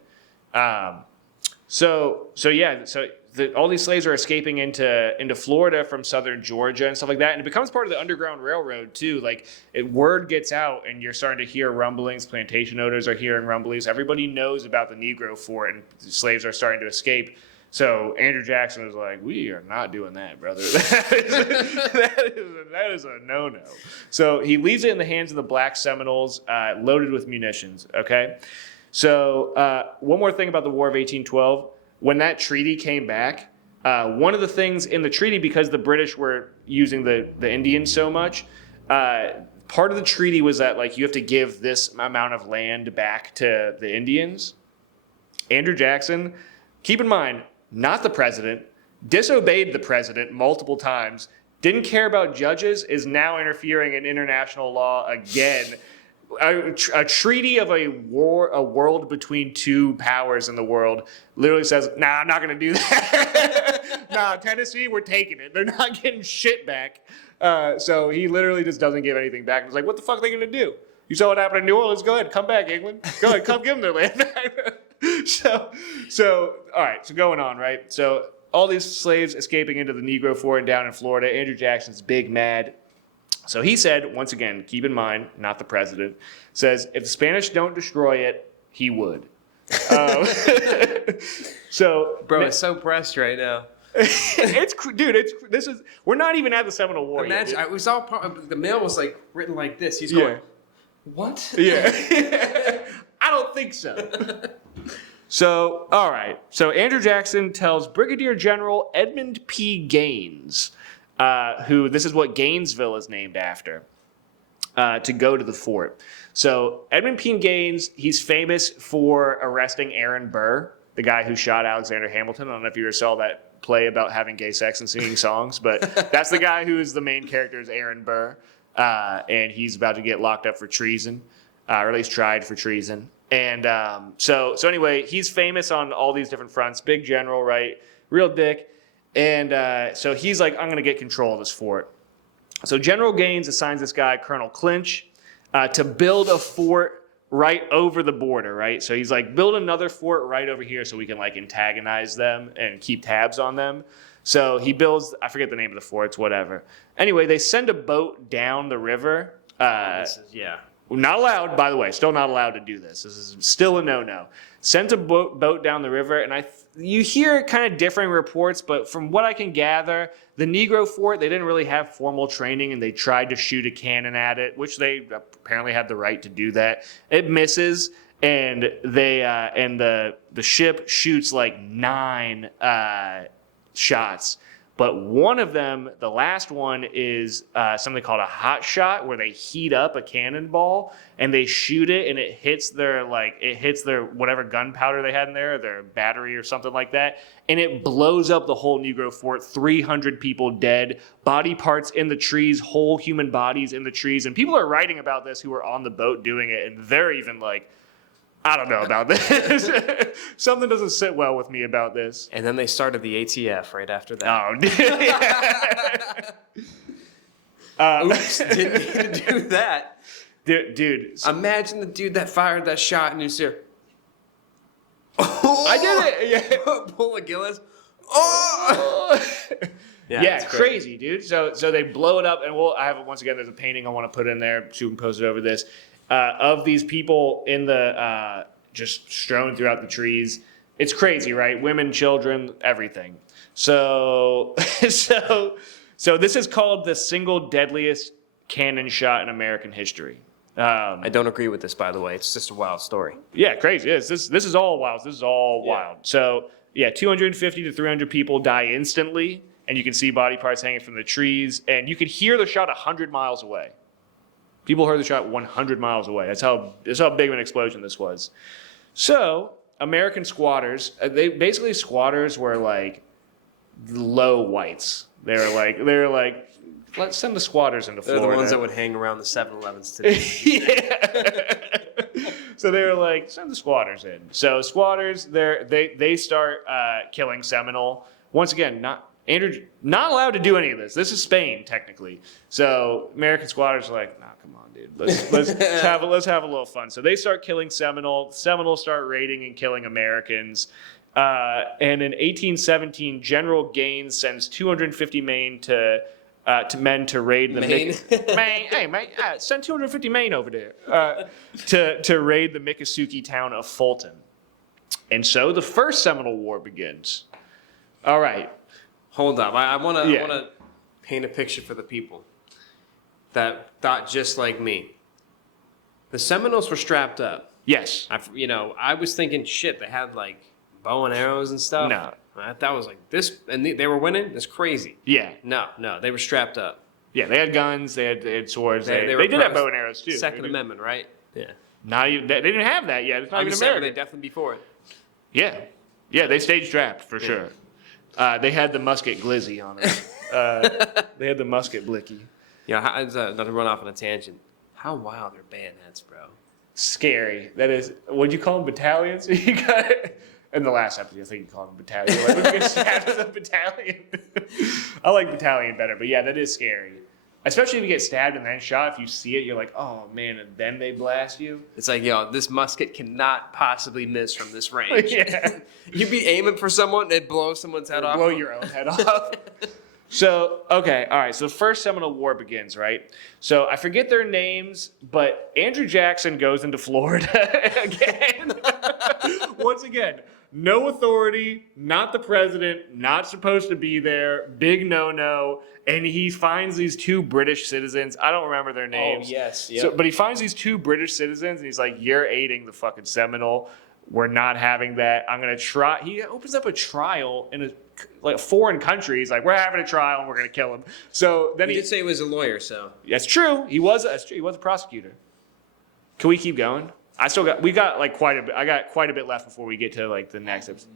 All these slaves are escaping into Florida from southern Georgia and stuff like that, and it becomes part of the Underground Railroad too. Like word gets out, and you're starting to hear rumblings. Plantation owners are hearing rumblings. Everybody knows about the Negro Fort, and slaves are starting to escape. So Andrew Jackson was like, "We are not doing that, brother. That is a no-no." So he leaves it in the hands of the Black Seminoles, loaded with munitions. Okay. So one more thing about the War of 1812. When that treaty came back, one of the things in the treaty, because the British were using the Indians so much, part of the treaty was that like you have to give this amount of land back to the Indians. Andrew Jackson, keep in mind, not the president, disobeyed the president multiple times, didn't care about judges, is now interfering in international law again. A treaty of a world between two powers in the world literally says, "Nah, I'm not going to do that." Nah, Tennessee, we're taking it. They're not getting shit back. So he literally just doesn't give anything back. He's like, what the fuck are they going to do? You saw what happened in New Orleans? Go ahead, come back, England. Go ahead, come give them their land back. So all right, so going on, right? So all these slaves escaping into the Negro Fort down in Florida. Andrew Jackson's big mad. So he said, once again, keep in mind, not the president, says if the Spanish don't destroy it, he would. Bro, it's so pressed right now. We're not even at the Seminole War Imagine, yet. it was all the mail was like written like this. He's going, what? Yeah. I don't think so. So, all right. So Andrew Jackson tells Brigadier General Edmund P. Gaines, who this is what Gainesville is named after, to go to the fort. So Edmund P. Gaines, he's famous for arresting Aaron Burr, the guy who shot Alexander Hamilton. I don't know if you ever saw that play about having gay sex and singing songs, but that's the guy who is the main character is Aaron Burr, and he's about to get locked up for treason, or at least tried for treason. And so anyway, he's famous on all these different fronts. Big general, right? Real dick. And so he's like, I'm going to get control of this fort. So General Gaines assigns this guy, Colonel Clinch, to build a fort right over the border, right? So he's like, build another fort right over here so we can like antagonize them and keep tabs on them. So he builds, I forget the name of the forts, whatever. Anyway, they send a boat down the river. Not allowed, by the way, still not allowed to do this. This is still a no-no. Sent a boat down the river, and you hear kind of differing reports, but from what I can gather, the Negro Fort, they didn't really have formal training, and they tried to shoot a cannon at it, which they apparently had the right to do that. It misses, and the ship shoots like 9 shots. But one of them, the last one, is something called a hot shot, where they heat up a cannonball and they shoot it, and it hits their whatever gunpowder they had in there, their battery or something like that, and it blows up the whole Negro Fort. 300 people dead, body parts in the trees, whole human bodies in the trees, and people are writing about this who were on the boat doing it, and they're even like, I don't know about this. Something doesn't sit well with me about this. And then they started the ATF right after that. Oh, Oops, didn't need to do that. Dude. Imagine the dude that fired that shot and you see her. I did it. Yeah. Pull a Gillis. Oh! Yeah, it's crazy, dude. So they blow it up, and I have once again. There's a painting I want to put in there, superimpose it over this, of these people in the just strewn throughout the trees. It's crazy, right? Women, children, everything. So this is called the single deadliest cannon shot in American history. I don't agree with this, by the way. It's just a wild story. Yeah, crazy. This is all wild. This is all wild. So yeah, 250 to 300 people die instantly, and you can see body parts hanging from the trees, and you could hear the shot 100 miles away. People heard the shot 100 miles away. That's how big of an explosion this was. So American squatters, squatters were like low whites. They were like, let's send the squatters into Florida. They're the ones that would hang around the 7-Elevens today. Yeah. So they were like, send the squatters in. So squatters, they start killing Seminole. Once again, not allowed to do any of this. This is Spain, technically. So American squatters are like, nah, come on, dude. Let's have a little fun. So they start killing Seminole. Seminoles start raiding and killing Americans. And in 1817, General Gaines sends 250 men to raid the Maine? send 250 Maine over there to raid the Miccosukee town of Fulton. And so the first Seminole War begins. All right. Hold up. I want to paint a picture for the people that thought just like me. The Seminoles were strapped up. Yes. I was thinking, shit, they had like bow and arrows and stuff. No. That was like this, and they were winning. That's crazy. Yeah. No, they were strapped up. Yeah, they had guns, they had swords, they were did have bow and arrows too. Second Amendment, right? Yeah. Not even, they didn't have that yet. It's not even American. They definitely before it. Yeah, they stayed strapped for sure. They had the musket glizzy on it. They had the musket blicky. Yeah, not to run off on a tangent. How wild are bayonets, bro? Scary. That is, what'd you call them, battalions? You got in the last episode, I think you called them battalion. Like, when you get stabbed with a battalion. I like battalion better, but yeah, that is scary. Especially if you get stabbed and then shot. If you see it, you're like, oh man, and then they blast you. It's like, this musket cannot possibly miss from this range. Yeah. You'd be aiming for someone, it'd blow someone's head off. Blow your own head off. So, okay, all right. So the first Seminole War begins, right? So I forget their names, but Andrew Jackson goes into Florida again. Once again, no authority, not the president, not supposed to be there, big no-no. And he finds these two British citizens. I don't remember their names. Oh, yes. Yep. So, but he finds these two British citizens, and he's like, you're aiding the fucking Seminole. We're not having that. I'm going to try. He opens up a trial in a foreign country. He's like, we're having a trial, and we're going to kill him. So then he did say he was a lawyer, so. That's true. He was a prosecutor. Can we keep going? I got quite a bit left before we get to like the next episode.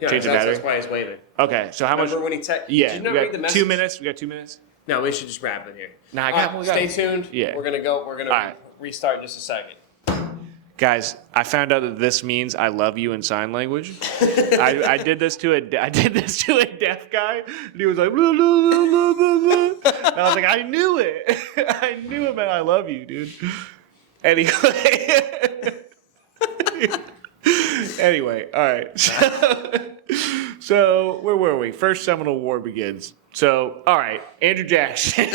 Yeah, Change the battery? that's why he's waving. Okay, so how Remember much? when he Yeah, Did you not we read the got message? 2 minutes. We got 2 minutes. No, we should just wrap it here. Nah, Stay tuned. Yeah. We're gonna right. restart in just a second. Guys, I found out that this means "I love you" in sign language. I did this to a deaf guy, and he was like, blah, blah, blah, blah, blah. And I was like, I knew it. I knew it meant "I love you," dude. Anyway, all right. So where were we? First Seminole War begins. So, all right, Andrew Jackson.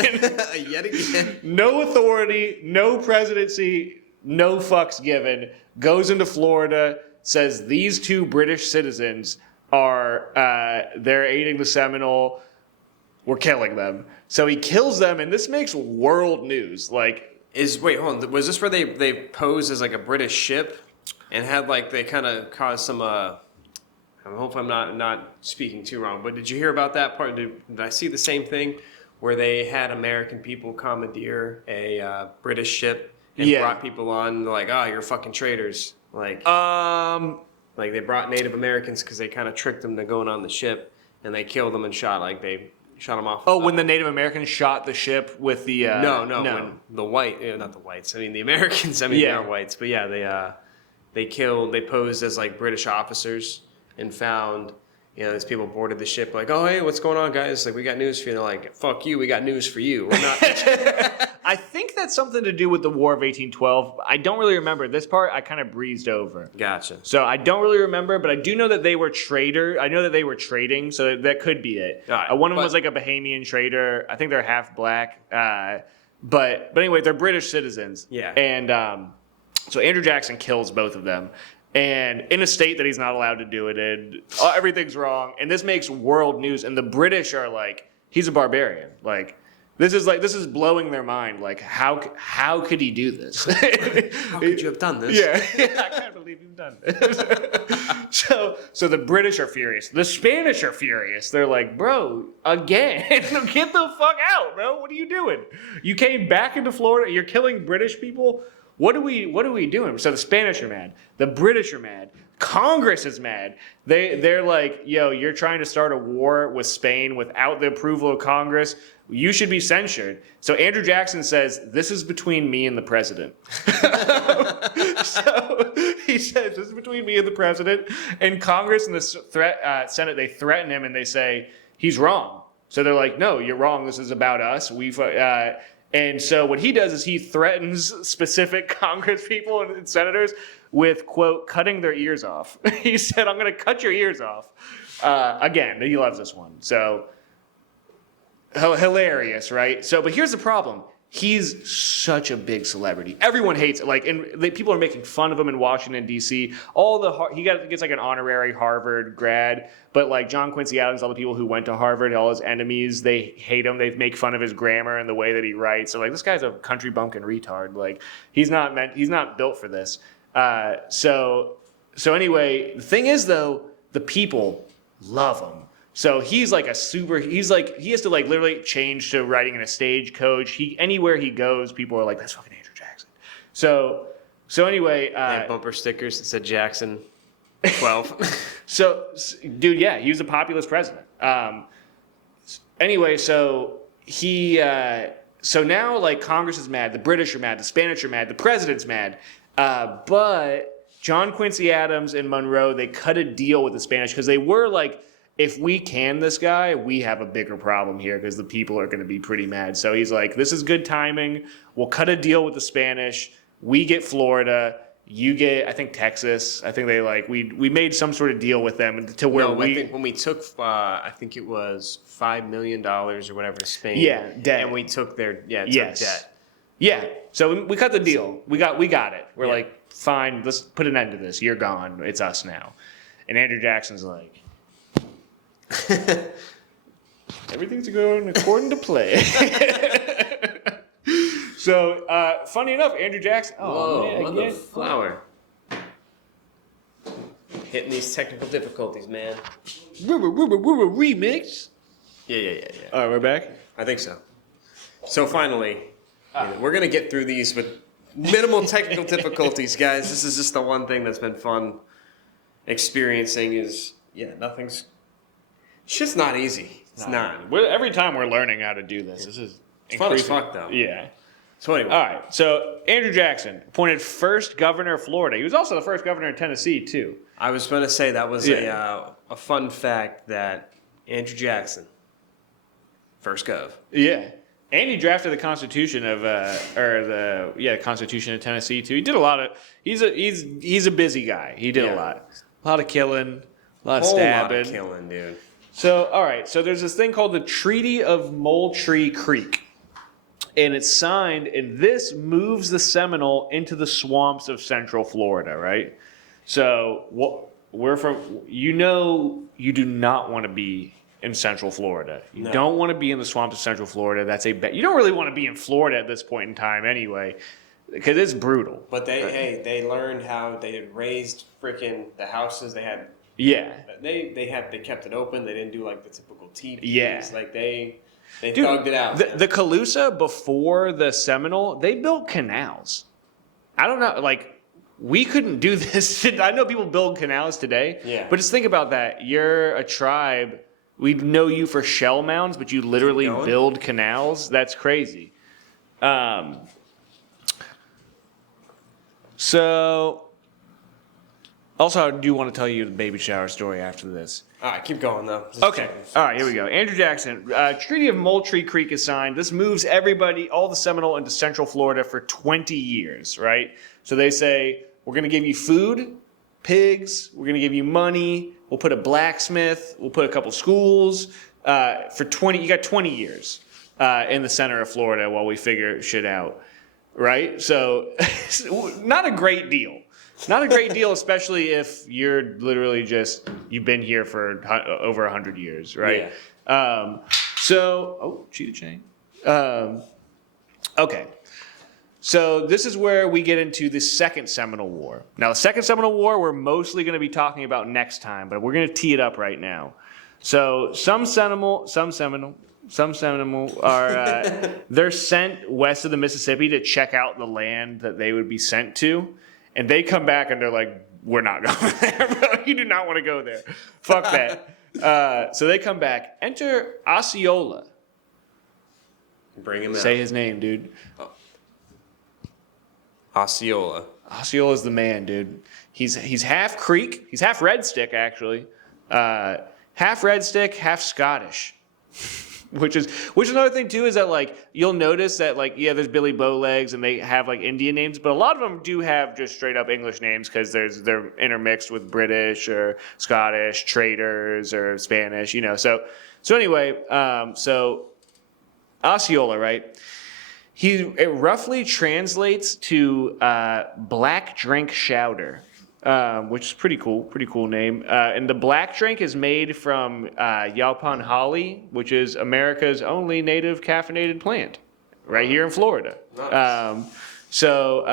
Yet again. No authority, no presidency, no fucks given. Goes into Florida, says these two British citizens are, they're aiding the Seminole. We're killing them. So he kills them, and this makes world news. Like, Wait, hold on. Was this where they posed as like a British ship and had like they kind of caused some I hope I'm not speaking too wrong, but did you hear about that part? Did I see the same thing where they had American people commandeer a British ship and brought people on like, oh, you're fucking traitors. Like they brought Native Americans because they kind of tricked them to going on the ship and they killed them and shot them off. oh, when the Native Americans shot the ship with the No. When the not the whites. I mean the Americans. I mean they are whites, but yeah, they posed as like British officers and found, these people boarded the ship like, oh hey, what's going on, guys? Like we got news for you. And they're like, fuck you, we got news for you. We're not. I think had something to do with the War of 1812. I don't really remember. This part I kind of breezed over. Gotcha. So I don't really remember, but I do know that they were I know that they were trading, so that could be it. All right, One of them was like a Bahamian trader. I think they're half black. But anyway, they're British citizens. Yeah. And so Andrew Jackson kills both of them. And in a state that he's not allowed to do it in, everything's wrong. And this makes world news. And the British are like, he's a barbarian. Like, this is blowing their mind. Like, how could he do this? How could you have done this? Yeah, I can't believe you've done this. So the British are furious. The Spanish are furious. They're like, bro, again, get the fuck out, bro. What are you doing? You came back into Florida. You're killing British people. What are we doing? So the Spanish are mad. The British are mad. Congress is mad. They're like, yo, you're trying to start a war with Spain without the approval of Congress. You should be censured. So Andrew Jackson says, this is between me and the president. So he says, this is between me and the president. And Congress and the Senate, they threaten him and they say, he's wrong. So they're like, no, you're wrong. This is about us. And so what he does is he threatens specific Congress people and senators with, quote, cutting their ears off. He said, I'm going to cut your ears off. Again, he loves this one. So hilarious, right? So, but here's the problem. He's such a big celebrity. Everyone hates it. Like, and people are making fun of him in Washington, D.C. He gets like an honorary Harvard grad, but like John Quincy Adams, all the people who went to Harvard, all his enemies, they hate him. They make fun of his grammar and the way that he writes. So like, this guy's a country bumpkin retard. Like, he's not built for this. So anyway, the thing is though, the people love him. So he has to like literally change to riding in a stagecoach. Anywhere he goes, people are like, that's fucking Andrew Jackson. So anyway. They had bumper stickers that said Jackson 12. So, dude, yeah, he was a populist president. Anyway, so so now like Congress is mad, the British are mad, the Spanish are mad, the president's mad. But John Quincy Adams and Monroe, they cut a deal with the Spanish because they were like, if we can this guy, we have a bigger problem here because the people are going to be pretty mad. So he's like, this is good timing. We'll cut a deal with the Spanish. We get Florida. You get, I think, Texas. I think they like, we made some sort of deal with them to where I think when we took, I think it was $5 million or whatever to Spain. Yeah, debt. And we took their, Yes. debt. Yeah. So we cut the deal. We got it. We're like, fine, let's put an end to this. You're gone. It's us now. And Andrew Jackson's like, everything's going according to plan. So, funny enough, Andrew Jackson. Whoa, man, what the flower? Hitting these technical difficulties, man. Remix. Yeah. All right, we're back. I think so. So finally, we're going to get through these with minimal technical difficulties, guys. This is just the one thing that's been fun experiencing is, nothing's... It's just not easy. It's not. Every time we're learning how to do this, this is It's fun as increasing. fuck, though. Yeah. So anyway. All right. So Andrew Jackson, appointed first governor of Florida. He was also the first governor of Tennessee, too. I was going to say that was a fun fact that Andrew Jackson, first gov. Yeah. And he drafted the Constitution of the Constitution of Tennessee too. He did a lot of. He's a busy guy. He did a lot of killing, a lot of stabbing. Lot of killing, dude. So all right. So there's this thing called the Treaty of Moultrie Creek, and it's signed, and this moves the Seminole into the swamps of Central Florida, right? So we're from. You do not want to be in Central Florida. You don't want to be in the swamps of Central Florida. That's you don't really want to be in Florida at this point in time anyway, because it's brutal. But they learned how they had raised freaking the houses. They had they kept it open. They didn't do like the typical teepees. Yeah. Like they thugged it out. The Calusa before the Seminole, they built canals. I don't know, like we couldn't do this. I know people build canals today. But just think about that. You're a tribe. We know you for shell mounds, but you literally build canals. That's crazy. So, Also, I do want to tell you the baby shower story after this. All right, keep going though. Okay. All right, here we go. Andrew Jackson. Treaty of Moultrie Creek is signed. This moves everybody, all the Seminole, into Central Florida for 20 years, right? So they say, we're going to give you food, pigs, we're going to give you money, we'll put a blacksmith, we'll put a couple schools. For 20, you got 20 years in the center of Florida while we figure shit out, right? So not a great deal. Not a great deal, especially if you're literally you've been here for over 100 years, right? Yeah. Cheetah chain. Okay. So this is where we get into the Second Seminole War. Now, the Second Seminole War, we're mostly going to be talking about next time, but we're going to tee it up right now. So some Seminole are, they're sent west of the Mississippi to check out the land that they would be sent to. And they come back and they're like, we're not going there, bro. You do not want to go there. Fuck that. So they come back. Enter Osceola. Bring him out. Say his name, dude. Osceola. Osceola's the man, dude. He's half Creek. He's half Red Stick, actually. Half Red Stick, half Scottish. Which is another thing too, is that like you'll notice that like there's Billy Bowlegs and they have like Indian names, but a lot of them do have just straight up English names because they're intermixed with British or Scottish traders or Spanish, So anyway, so Osceola, right? It roughly translates to black drink shouter. Which is pretty cool name. And the black drink is made from Yaupan holly, which is America's only native caffeinated plant, right here in Florida. Nice. So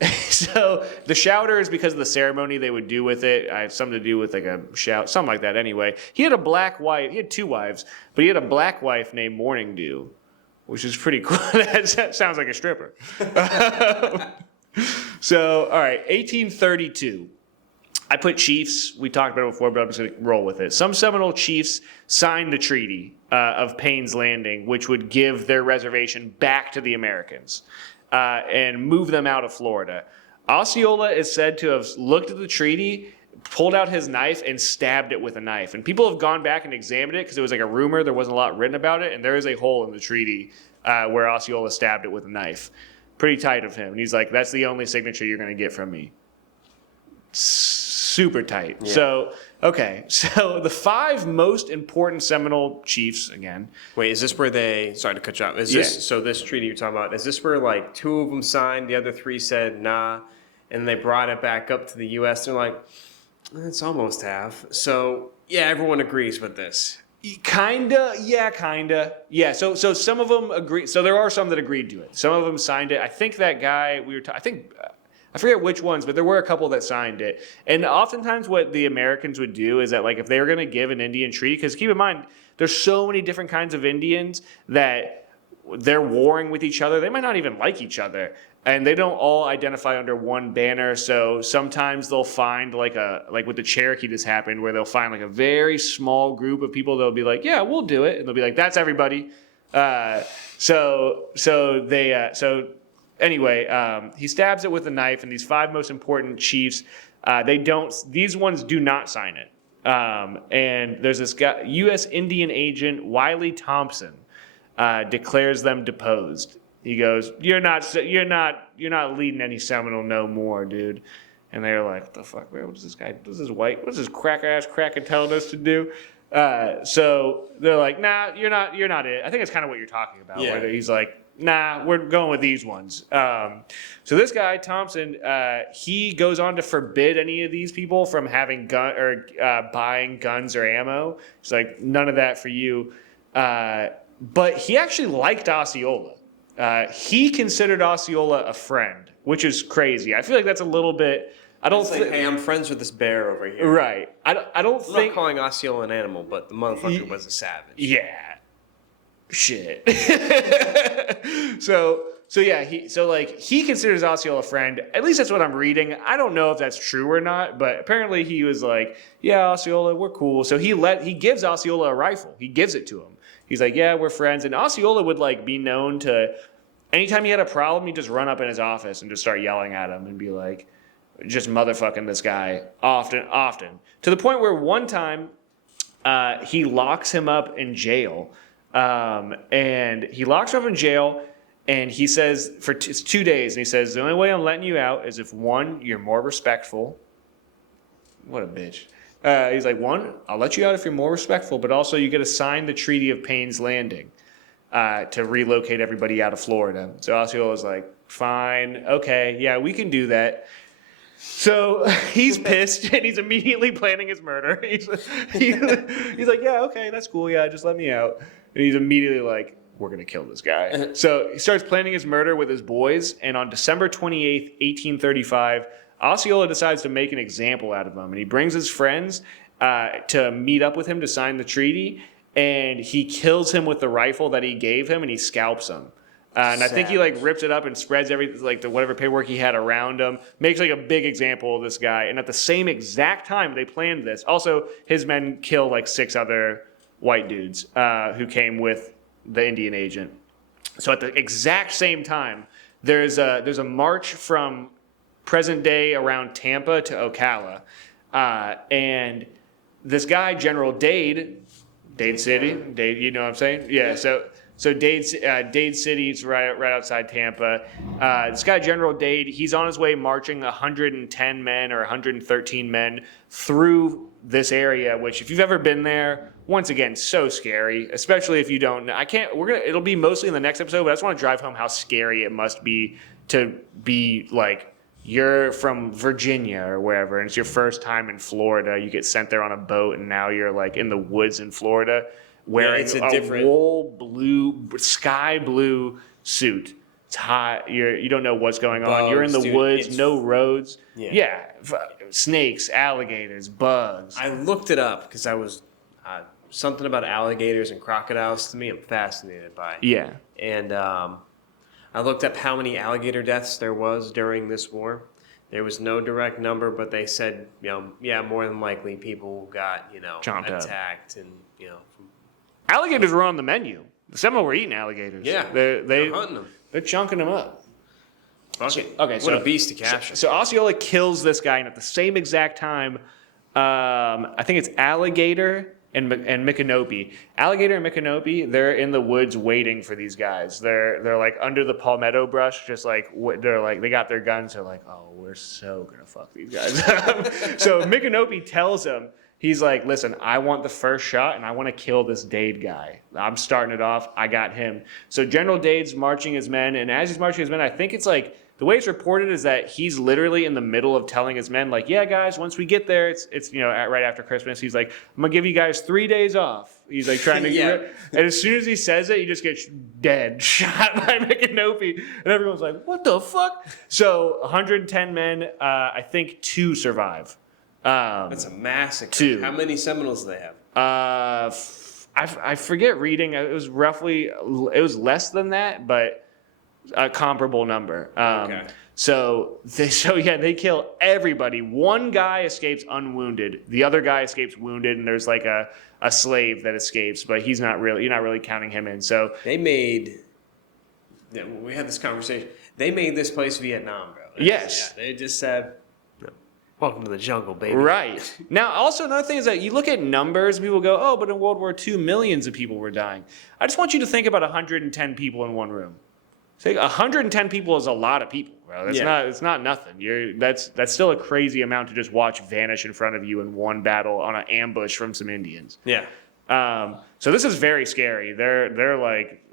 the shouter is because of the ceremony they would do with it. It had something to do with like a shout, something like that. Anyway, he had a black wife. He had two wives, but he had a black wife named Morning Dew, which is pretty cool. That sounds like a stripper. So, all right, 1832. I put chiefs. We talked about it before, but I'm just going to roll with it. Some Seminole chiefs signed the treaty of Payne's Landing, which would give their reservation back to the Americans and move them out of Florida. Osceola is said to have looked at the treaty, pulled out his knife, and stabbed it with a knife. And people have gone back and examined it because it was like a rumor. There wasn't a lot written about it, and there is a hole in the treaty where Osceola stabbed it with a knife. Pretty tight of him. And he's like, that's the only signature you're going to get from me. Super tight. Yeah. So, okay. So the 5 most important Seminole chiefs, again. Wait, is this where sorry to cut you off. So this treaty you're talking about, is this where like 2 of them signed, the other 3 said nah, and they brought it back up to the U.S. They're like, it's almost half. So, yeah, everyone agrees with this. Kinda. Yeah, so some of them agree. So there are some that agreed to it. Some of them signed it. I think that guy I forget which ones, but there were a couple that signed it. And oftentimes what the Americans would do is that like if they were going to give an Indian treaty, because keep in mind, there's so many different kinds of Indians that they're warring with each other. They might not even like each other. And they don't all identify under one banner, so sometimes they'll find like with the Cherokee this happened, where they'll find like a very small group of people that'll be like, yeah, we'll do it, and they'll be like, that's everybody. Anyway, he stabs it with a knife, and these 5 most important chiefs, these ones do not sign it. And there's this guy, U.S. Indian agent Wiley Thompson, declares them deposed. He goes, you're not leading any Seminole no more, dude. And they're like, what the fuck, man? What's this cracker ass cracker telling us to do? So they're like, nah, you're not it. I think it's kind of what you're talking about. Yeah. Where he's like, nah, we're going with these ones. So this guy, Thompson, he goes on to forbid any of these people from having buying guns or ammo. He's like, none of that for you. But he actually liked Osceola. He considered Osceola a friend, which is crazy. I feel like that's a little bit. I don't think. Hey, I'm friends with this bear over here. Right. I don't think. I'm not calling Osceola an animal, but the motherfucker was a savage. Yeah. Shit. So yeah. He considers Osceola a friend. At least that's what I'm reading. I don't know if that's true or not, but apparently he was like, yeah, Osceola, we're cool. So he gives Osceola a rifle. He gives it to him. He's like, yeah, we're friends. And Osceola would like be known to, anytime he had a problem, he'd just run up in his office and just start yelling at him and be like, just motherfucking this guy often, to the point where one time he locks him up in jail, and he says for it's 2 days, and he says the only way I'm letting you out is if one, you're more respectful. What a bitch. He's like, one, I'll let you out if you're more respectful, but also you get to sign the Treaty of Payne's Landing to relocate everybody out of Florida. So Osceola's like, fine, okay, yeah, we can do that. So he's pissed, and he's immediately planning his murder. He's like, yeah, okay, that's cool, yeah, just let me out. And he's immediately like, we're going to kill this guy. So he starts planning his murder with his boys, and on December 28th, 1835, Osceola decides to make an example out of him, and he brings his friends to meet up with him to sign the treaty, and he kills him with the rifle that he gave him, and he scalps him. And I think he like rips it up and spreads everything, like the whatever paperwork he had around him, makes like a big example of this guy. And at the same exact time they planned this, also his men kill like 6 other white dudes who came with the Indian agent. So at the exact same time, there's a march from present day around Tampa to Ocala, and this guy General Dade City, you know what I'm saying? Yeah. So Dade City is right outside Tampa. This guy General Dade, he's on his way marching 110 men or 113 men through this area, which if you've ever been there, once again, so scary, especially if you don't know. It'll be mostly in the next episode, but I just want to drive home how scary it must be to be like, you're from Virginia or wherever, and it's your first time in Florida. You get sent there on a boat, and now you're like in the woods in Florida wearing a wool blue, sky blue suit. It's hot. You don't know what's going on. Bugs, you're in the dude, woods, no roads. Yeah. Snakes, alligators, bugs. I looked it up because I was something about alligators and crocodiles. To me, I'm fascinated by. Yeah. And I looked up how many alligator deaths there was during this war. There was no direct number, but they said, more than likely people got, chomped attacked up. And, Alligators were on the menu. The Seminole were eating alligators. Yeah. They're hunting them. They're chunking them up. Okay, what a beast to capture. So Osceola kills this guy, and at the same exact time, I think it's Alligator and Micanopy. Alligator and Micanopy, they're in the woods waiting for these guys. They're like under the palmetto brush, just like they got their guns. They're like, oh, we're so gonna fuck these guys up. So Micanopy tells him, he's like, listen, I want the first shot, and I want to kill this Dade guy. I'm starting it off. I got him. So General Dade's marching his men, and as he's marching his men, I think it's like, the way it's reported is that he's literally in the middle of telling his men, like, yeah, guys, once we get there, it's right after Christmas. He's like, I'm going to give you guys 3 days off. He's like trying to get it. And as soon as he says it, he just gets dead, shot by Micanopy. And everyone's like, what the fuck? So 110 men, I think 2 survive. That's a massacre. 2. How many Seminoles do they have? I forget reading. It was less than that, but a comparable number. Okay. So they kill everybody. One guy escapes unwounded. The other guy escapes wounded, and there's like a slave that escapes, but you're not really counting him in. So we had this conversation. They made this place Vietnam, bro. Yes. Yeah, they just said, welcome to the jungle, baby. Right. Now, also another thing is that you look at numbers, people go, oh, but in World War II, millions of people were dying. I just want you to think about 110 people in one room. So 110 people is a lot of people, bro. It's not nothing. That's still a crazy amount to just watch vanish in front of you in one battle on an ambush from some Indians. Yeah. So this is very scary. They're like,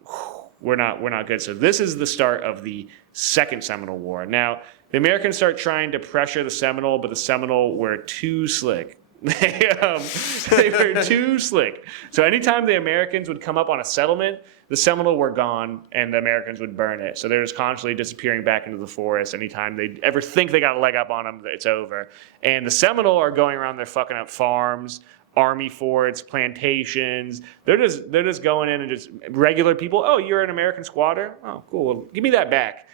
we're not good. So this is the start of the Second Seminole War. Now, the Americans start trying to pressure the Seminole, but the Seminole were too slick. They were too slick. So anytime the Americans would come up on a settlement, the Seminole were gone, and the Americans would burn it. So they're just constantly disappearing back into the forest. Anytime they ever think they got a leg up on them, it's over. And the Seminole are going around there fucking up farms, army forts, plantations. They're just going in and just regular people. Oh, you're an American squatter? Oh, cool. Well, give me that back.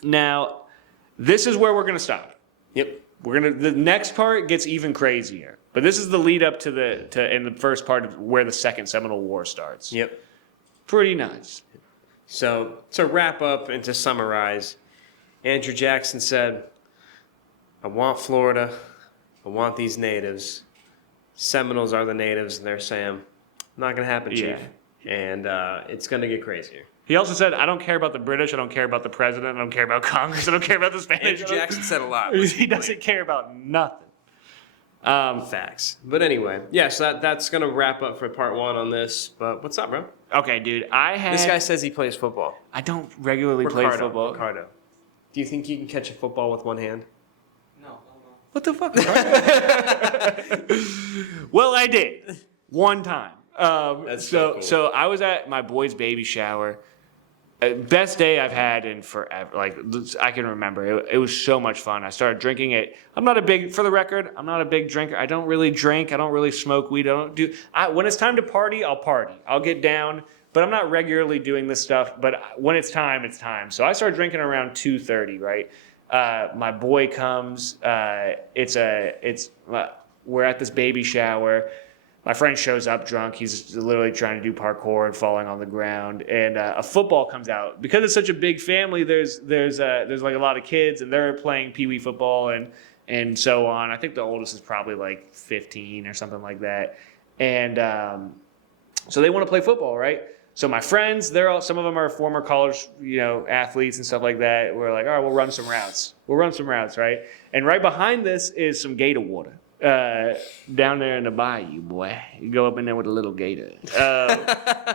Now, this is where we're going to stop. Yep. The next part gets even crazier. But this is the lead up to the first part of where the Second Seminole War starts. Yep. Pretty nuts. So to wrap up and to summarize, Andrew Jackson said, want Florida. I want these natives. Seminoles are the natives, and they're saying, not going to happen, Chief. Yeah. And it's going to get crazier. He also said, I don't care about the British, I don't care about the president, I don't care about Congress, I don't care about the Spanish. Andrew Jackson said a lot. He doesn't care about nothing. Facts. But anyway, so that's going to wrap up for part 1 on this. But what's up, bro? Okay, dude, This guy says he plays football. I don't regularly play football. Ricardo. Do you think you can catch a football with one hand? No. What the fuck? Well, I did. One time. That's so cool. So I was at my boy's baby shower. Best day I've had in forever. Like, I can remember. It was so much fun. I started drinking it. For the record, I'm not a big drinker. I don't really drink. I don't really smoke weed. When it's time to party, I'll party. I'll get down. But I'm not regularly doing this stuff. But when it's time, it's time. So I started drinking around 2:30, right? My boy comes. We're at this baby shower. My friend shows up drunk. He's literally trying to do parkour and falling on the ground. And a football comes out. Because it's such a big family, there's like a lot of kids, and they're playing pee-wee football and so on. I think the oldest is probably like 15 or something like that. And so they want to play football, right? So my friends, some of them are former college, athletes and stuff like that. We're like, all right, we'll run some routes. Right? And right behind this is some gator water. Down there in the bayou, boy. You go up in there with a little gator.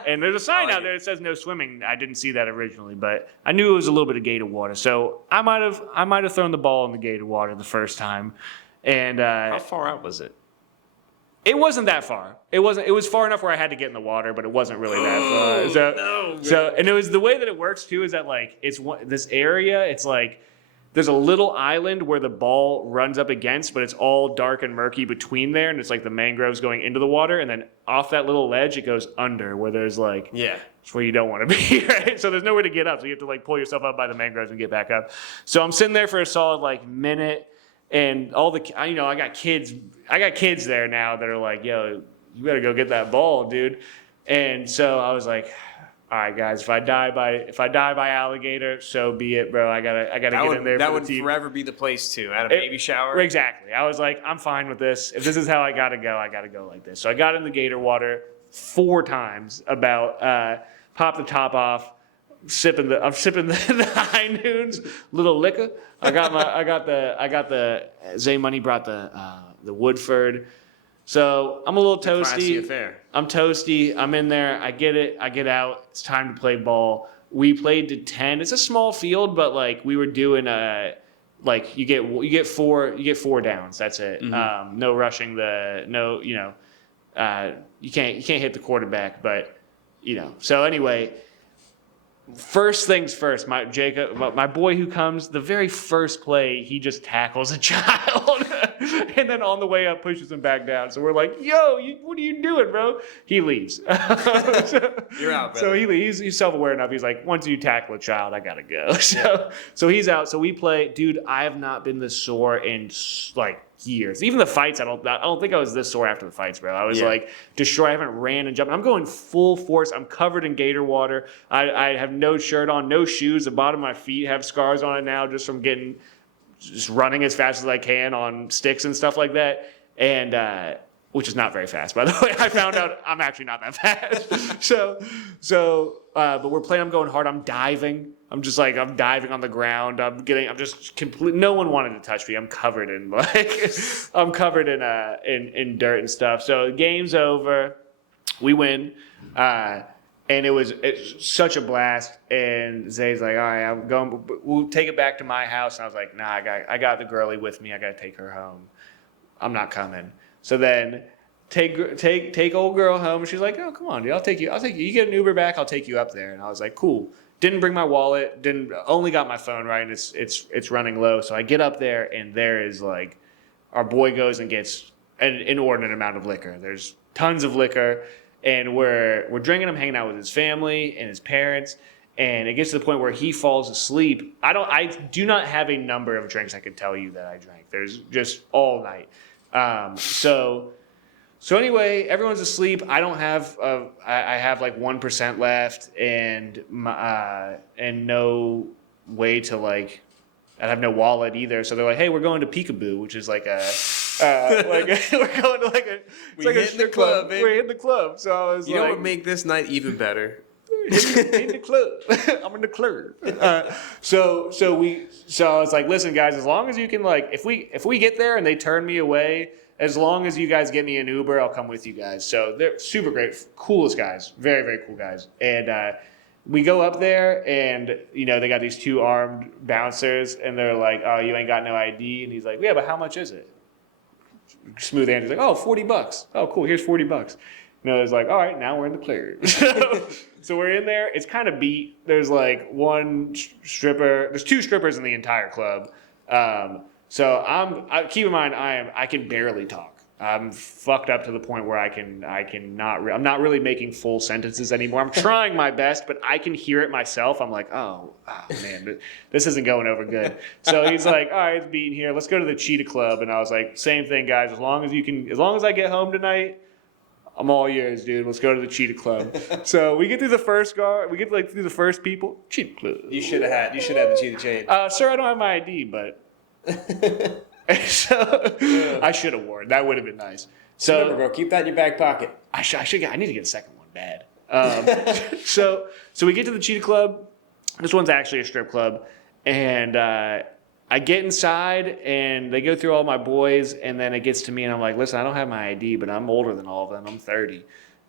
And there's a sign out there that says no swimming. I didn't see that originally, but I knew it was a little bit of gator water. So I might have thrown the ball in the gator water the first time. And How far out was it? it wasn't that far. It was far enough where I had to get in the water, but it wasn't really that far. And it was the way that it works too is that like this area, it's like there's a little island where the ball runs up against, but it's all dark and murky between there, and it's like the mangroves going into the water, and then off that little ledge it goes under where there's like it's where you don't want to be, right? So there's nowhere to get up, so you have to like pull yourself up by the mangroves and get back up. So I'm sitting there for a solid like minute, and I got kids there now that are like, yo, you better go get that ball, dude. And so I was like, all right, guys, if I die by alligator, so be it, bro. I gotta get in there. That would forever be the place too, at a baby shower. Exactly. I was like, I'm fine with this. If this is how I gotta go like this. So I got in the gator water 4 times. Pop the top off. I'm sipping the high noons, little liquor. I got the Zay Money brought the Woodford. So I'm a little toasty. Classy affair. I'm toasty. I'm in there. I get it. I get out. It's time to play ball. We played to 10. It's a small field, but like we were doing you get 4 downs. That's it. Mm-hmm. No rushing you can't hit the quarterback, but So anyway, first things first, my boy who comes, the very first play, he just tackles a child. And then on the way up, pushes him back down. So we're like, yo, what are you doing, bro? He leaves. You're out, brother. So he's self-aware enough. He's like, once you tackle a child, I got to go. So he's out. So we play. Dude, I have not been this sore in like years. Even the fights, I don't think I was this sore after the fights, bro. I was like destroyed. I haven't ran and jumped. I'm going full force. I'm covered in gator water. I have no shirt on, no shoes. The bottom of my feet have scars on it now just from just running as fast as I can on sticks and stuff like that. And which is not very fast, by the way. I found out I'm actually not that fast. But we're playing. I'm going hard. I'm diving. I'm diving on the ground. I'm just complete. No one wanted to touch me. I'm covered in in dirt and stuff. So game's over. We win. And it's such a blast. And Zay's like, all right, I'm going. We'll take it back to my house. And I was like, nah, I got the girlie with me. I got to take her home. I'm not coming. So then take old girl home. And she's like, oh, come on, dude. I'll take you. You get an Uber back. I'll take you up there. And I was like, cool. Didn't bring my wallet. Only got my phone, right? And it's running low. So I get up there, and there is like, our boy goes and gets an inordinate amount of liquor. There's tons of liquor. And we're drinking him, hanging out with his family and his parents, and it gets to the point where he falls asleep. I do not have a number of drinks I can tell you that I drank. There's just all night. So anyway, everyone's asleep. I don't have. I have like 1% left, and no way to like I have no wallet either. So they're like, hey, we're going to Peekaboo, which is like a, we're going to like a, it's like a hitting the strip club, baby. We're hitting the club. So I was You know like, what would make this night even better? in the club. I'm in the club. So I was like, listen, guys, as long as you can, like, if we get there and they turn me away, as long as you guys get me an Uber, I'll come with you guys. So they're super great, coolest guys, very, very cool guys. And we go up there, and they got these 2 armed bouncers, and they're like, oh, you ain't got no ID, and he's like, yeah, but how much is it? Smooth Andrew's like, oh, $40. Oh, cool, here's $40. It's like, all right, now we're in the clear. So we're in there. It's kind of beat. There's like 1 stripper. There's 2 strippers in the entire club. So keep in mind, I can barely talk. I'm fucked up to the point where I'm not really making full sentences anymore. I'm trying my best, but I can hear it myself. I'm like, oh man, this isn't going over good. So he's like, all right, it's beating here. Let's go to the Cheetah Club. And I was like, same thing, guys. As long as I get home tonight, I'm all yours, dude. Let's go to the Cheetah Club. So we get through the first guard. We get through the first people. Cheetah Club. You should have the cheetah chain. Sir, I don't have my ID, but so I should have worn. That would have been nice. So remember, bro, keep that in your back pocket. I need to get a second one bad. So we get to the Cheetah Club. This one's actually a strip club, and I get inside, and they go through all my boys, and then it gets to me, and I'm like, listen, I don't have my ID, but I'm older than all of them. I'm 30.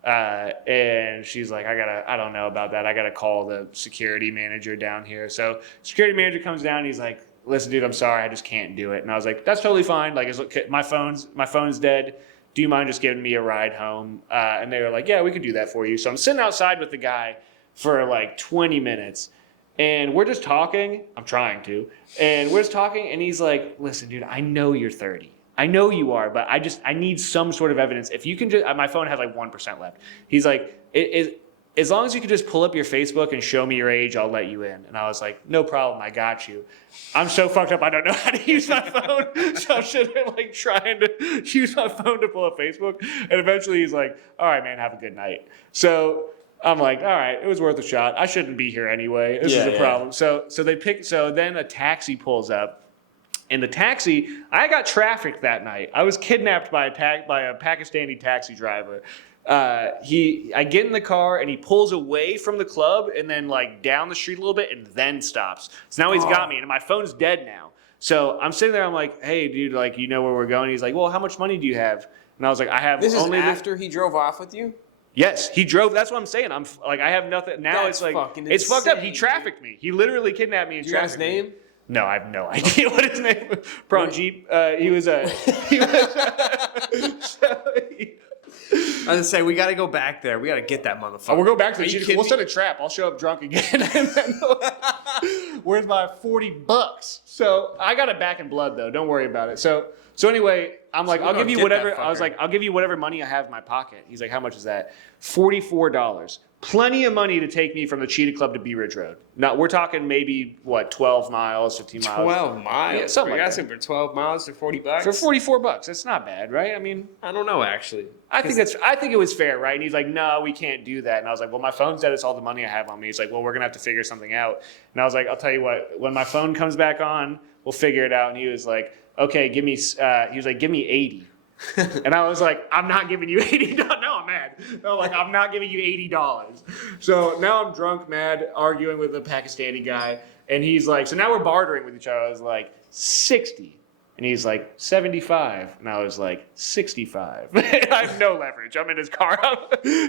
And she's like, I don't know about that. I got to call the security manager down here. So security manager comes down, and he's like, listen, dude, I'm sorry. I just can't do it. And I was like, that's totally fine. Like, my phone's dead. Do you mind just giving me a ride home? And they were like, yeah, we could do that for you. So I'm sitting outside with the guy for like 20 minutes. And we're just talking. I'm trying to. And we're just talking. And he's like, listen, dude, I know you're 30. I know you are, but I need some sort of evidence. If you can just, my phone has like 1% left. He's like, as long as you can just pull up your Facebook and show me your age, I'll let you in. And I was like, no problem. I got you. I'm so fucked up. I don't know how to use my phone. So I'm sitting there like trying to use my phone to pull up Facebook. And eventually he's like, all right, man, have a good night. So I'm like, all right, it was worth a shot. I shouldn't be here anyway. This is a problem. So then a taxi pulls up. In the taxi, I got trafficked that night. I was kidnapped by a Pakistani taxi driver. I get in the car, and he pulls away from the club and then like down the street a little bit and then stops. So now he's got me, and my phone's dead now. So I'm sitting there. I'm like, hey, dude, like, you know where we're going? He's like, well, how much money do you have? And I was like, I have. This is only after he drove off with you? Yes, he drove. That's what I'm saying. I'm like, I have nothing. Now That's it's like, fucking it's fucked up. He insane, trafficked me. He literally kidnapped me and Do you got his trafficked me. name? No, I have no idea what his name was. Pranjeep. He was I was gonna say, we gotta go back there. We gotta get that motherfucker. we'll go back to the Are you Cheetah. kidding We'll me? set a trap. I'll show up drunk again. And then where's my $40? So I got it back in blood though. Don't worry about it. So anyway, I'm like, we're I'll gonna give you get whatever. that I was fucker. like, I'll give you whatever money I have in my pocket. He's like, how much is that? $44. Plenty of money to take me from the Cheetah Club to Bee Ridge Road. Now we're talking maybe 12 miles, 15 miles. 12 miles? Yeah, something like You're that. asking for 12 miles for $40? For $44. That's not bad, right? I mean, I don't know, actually. I think it was fair, right? And he's like, no, we can't do that. And I was like, well, my phone's dead. It's all the money I have on me. He's like, well, we're going to have to figure something out. And I was like, I'll tell you what, when my phone comes back on, we'll figure it out. And he was like, okay, give me 80. And I was like, I'm not giving you $80. No, I'm mad. No, like, I'm not giving you $80. So now I'm drunk, mad, arguing with a Pakistani guy. And he's like, so now we're bartering with each other. I was like, 60. And he's like, 75. And I was like, 65. I have no leverage. I'm in his car.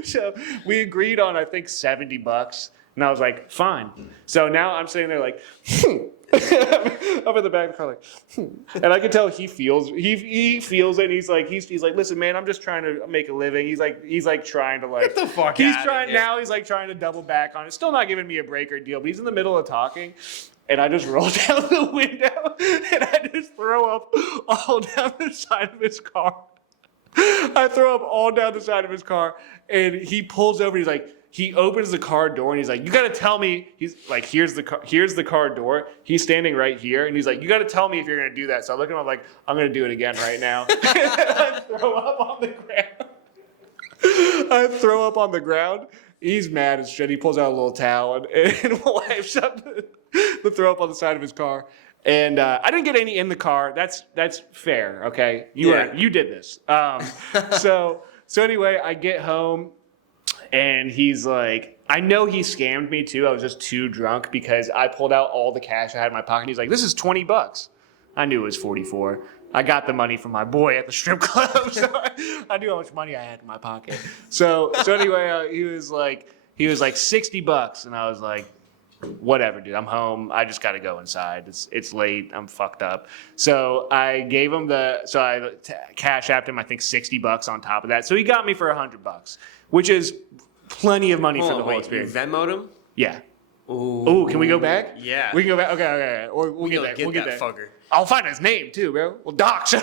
So we agreed on, I think, $70. And I was like, fine. So now I'm sitting there like, up in the back of the car, like, and I can tell he feels it. And he's like, listen, man, I'm just trying to make a living. He's like trying to like, Get the fuck he's outta trying here. now. He's like trying to double back on it. Still not giving me a breaker deal, but he's in the middle of talking. And I just roll down the window and I just throw up all down the side of his car. I throw up all down the side of his car, and he pulls over. He's like, he opens the car door, and he's like, you got to tell me. He's like, here's the car door. He's standing right here, and he's like, you got to tell me if you're going to do that. So I look at him, I'm like, I'm going to do it again right now. I throw up on the ground. He's mad as shit. He pulls out a little towel and wipes up the throw up on the side of his car. And I didn't get any in the car. That's fair, okay? You did this. So anyway, I get home, and he's like, I know he scammed me too. I was just too drunk because I pulled out all the cash I had in my pocket. He's like, this is $20. I knew it was 44. I got the money from my boy at the strip club, so I knew how much money I had in my pocket. So anyway, he was like $60, and I was like, whatever, dude. I'm home. I just got to go inside. It's late. I'm fucked up. So I gave him I cash apped him, I think, $60 on top of that. So he got me for $100, which is plenty of money for the whole experience. You Venmo'd him? Yeah. Ooh, can we go back? Yeah. We can go back. Okay. Or we'll get there. We'll get that there. fucker. I'll find his name too, bro. Well, docs.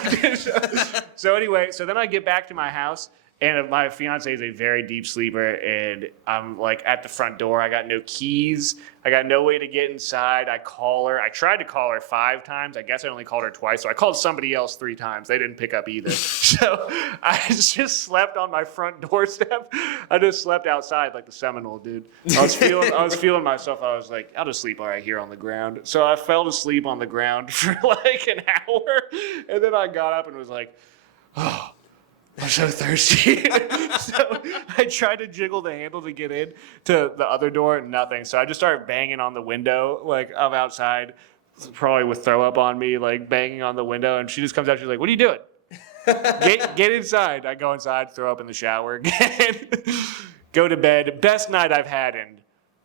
So anyway, then I get back to my house, and my fiance is a very deep sleeper, and I'm like at the front door. I got no keys. I got no way to get inside. I call her. I tried to call her 5 times. I guess I only called her twice. So I called somebody else 3 times. They didn't pick up either. So I just slept on my front doorstep. I just slept outside like the Seminole, dude. I was feeling myself. I was like, I'll just sleep right here on the ground. So I fell to sleep on the ground for like an hour, and then I got up and was like, oh, I'm so thirsty. So I tried to jiggle the handle to get in to the other door, nothing. So I just started banging on the window, like I'm outside, probably with throw up on me, like banging on the window. And she just comes out, she's like, what are you doing? Get inside. I go inside, throw up in the shower again, go to bed. Best night I've had in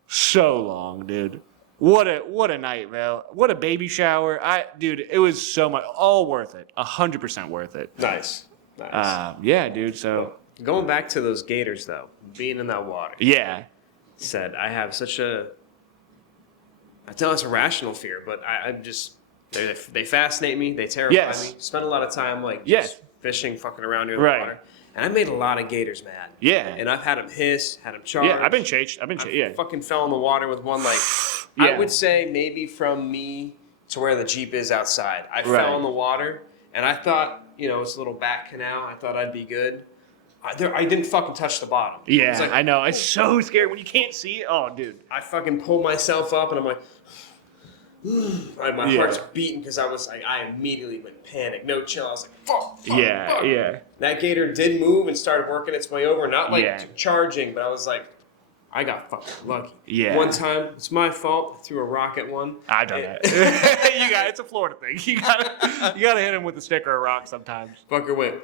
so long, dude. What a night, bro. What a baby shower. Dude, it was so much, all worth it. 100% worth it. Nice. Yeah, dude. So going back to those gators, though, being in that water. Yeah. Said I have such a. I tell it's a rational fear, but I'm just they fascinate me. They terrify me. Spend a lot of time just fishing, fucking around near the water, and I made a lot of gators mad. Yeah. And I've had them hiss, had them charge. Yeah, I've been chased. I fucking fell in the water with one. I would say maybe from me to where the Jeep is outside. I fell in the water, and I thought. It's a little back canal. I thought I'd be good. I didn't fucking touch the bottom. Yeah, I know. It's so scary when you can't see it. Oh, dude. I fucking pulled myself up, and I'm like, my heart's beating because I immediately went panic. No chill. I was like, fuck. Yeah. That gator did move and started working its way over. Not charging, but I was like, I got fucking lucky. Yeah. One time, it's my fault. I threw a rock at one. I done that. It's a Florida thing. You gotta hit him with a stick or a rock sometimes. Fucker went.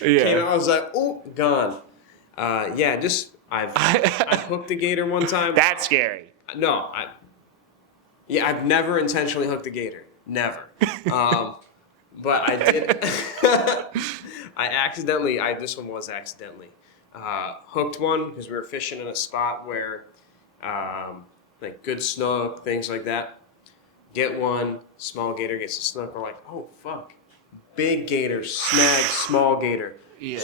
Yeah. Came out, I was like, oh, gone. I hooked a gator one time. That's scary. No, I've never intentionally hooked a gator. Never. But I did. This one was accidentally. Hooked one because we were fishing in a spot where good snook, things like that. Get one, small gator gets a snook. We're like, oh fuck, big gator snags small gator. Yeah.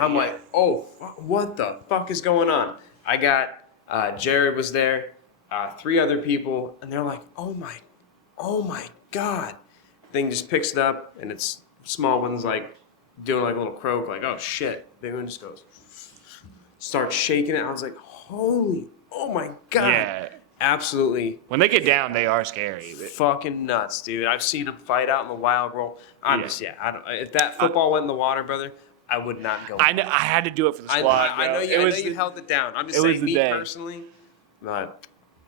I'm like, oh fuck, what the fuck is going on? I got Jared was there, 3 other people, and they're like, oh my god. Thing just picks it up, and it's small one's like doing like a little croak, like oh shit. Big one just goes. Starts shaking it. I was like, oh my god. Yeah. Absolutely. When they get down, they are scary. Fucking nuts, dude. I've seen them fight out in the wild world. If that football went in the water, brother, I would not go. I know. I had to do it for the squad. I know you held it down. I'm just saying, me personally,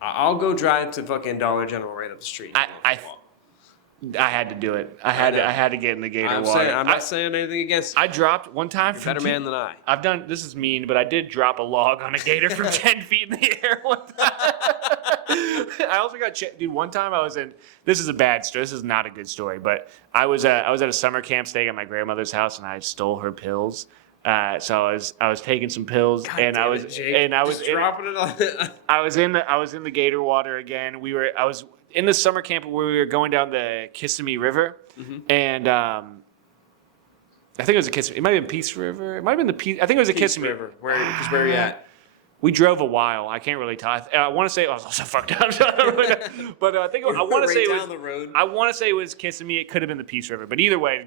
I'll go drive to fucking Dollar General right up the street. I had to do it. I had to get in the gator water. I'm not saying anything against. I dropped one time. You're a better man than I. I've done. This is mean, but I did drop a log on a gator from 10 feet in the air one time. I also got dude. One time I was in. This is a bad story. This is not a good story, but I was at a summer camp staying at my grandmother's house, and I stole her pills. So I was taking some pills, and I was dropping it on. I was in the gator water again. I was in the summer camp where we were going down the Kissimmee River, and I think it was a Kissimmee. It might have been Peace River. It might have been the Peace. I think it was a Kissimmee River. Where are you at? We drove a while. I can't really tell. I want to say I was also fucked up, but I think I want to say it was down the road. I want to say it was Kissimmee. It could have been the Peace River, but either way,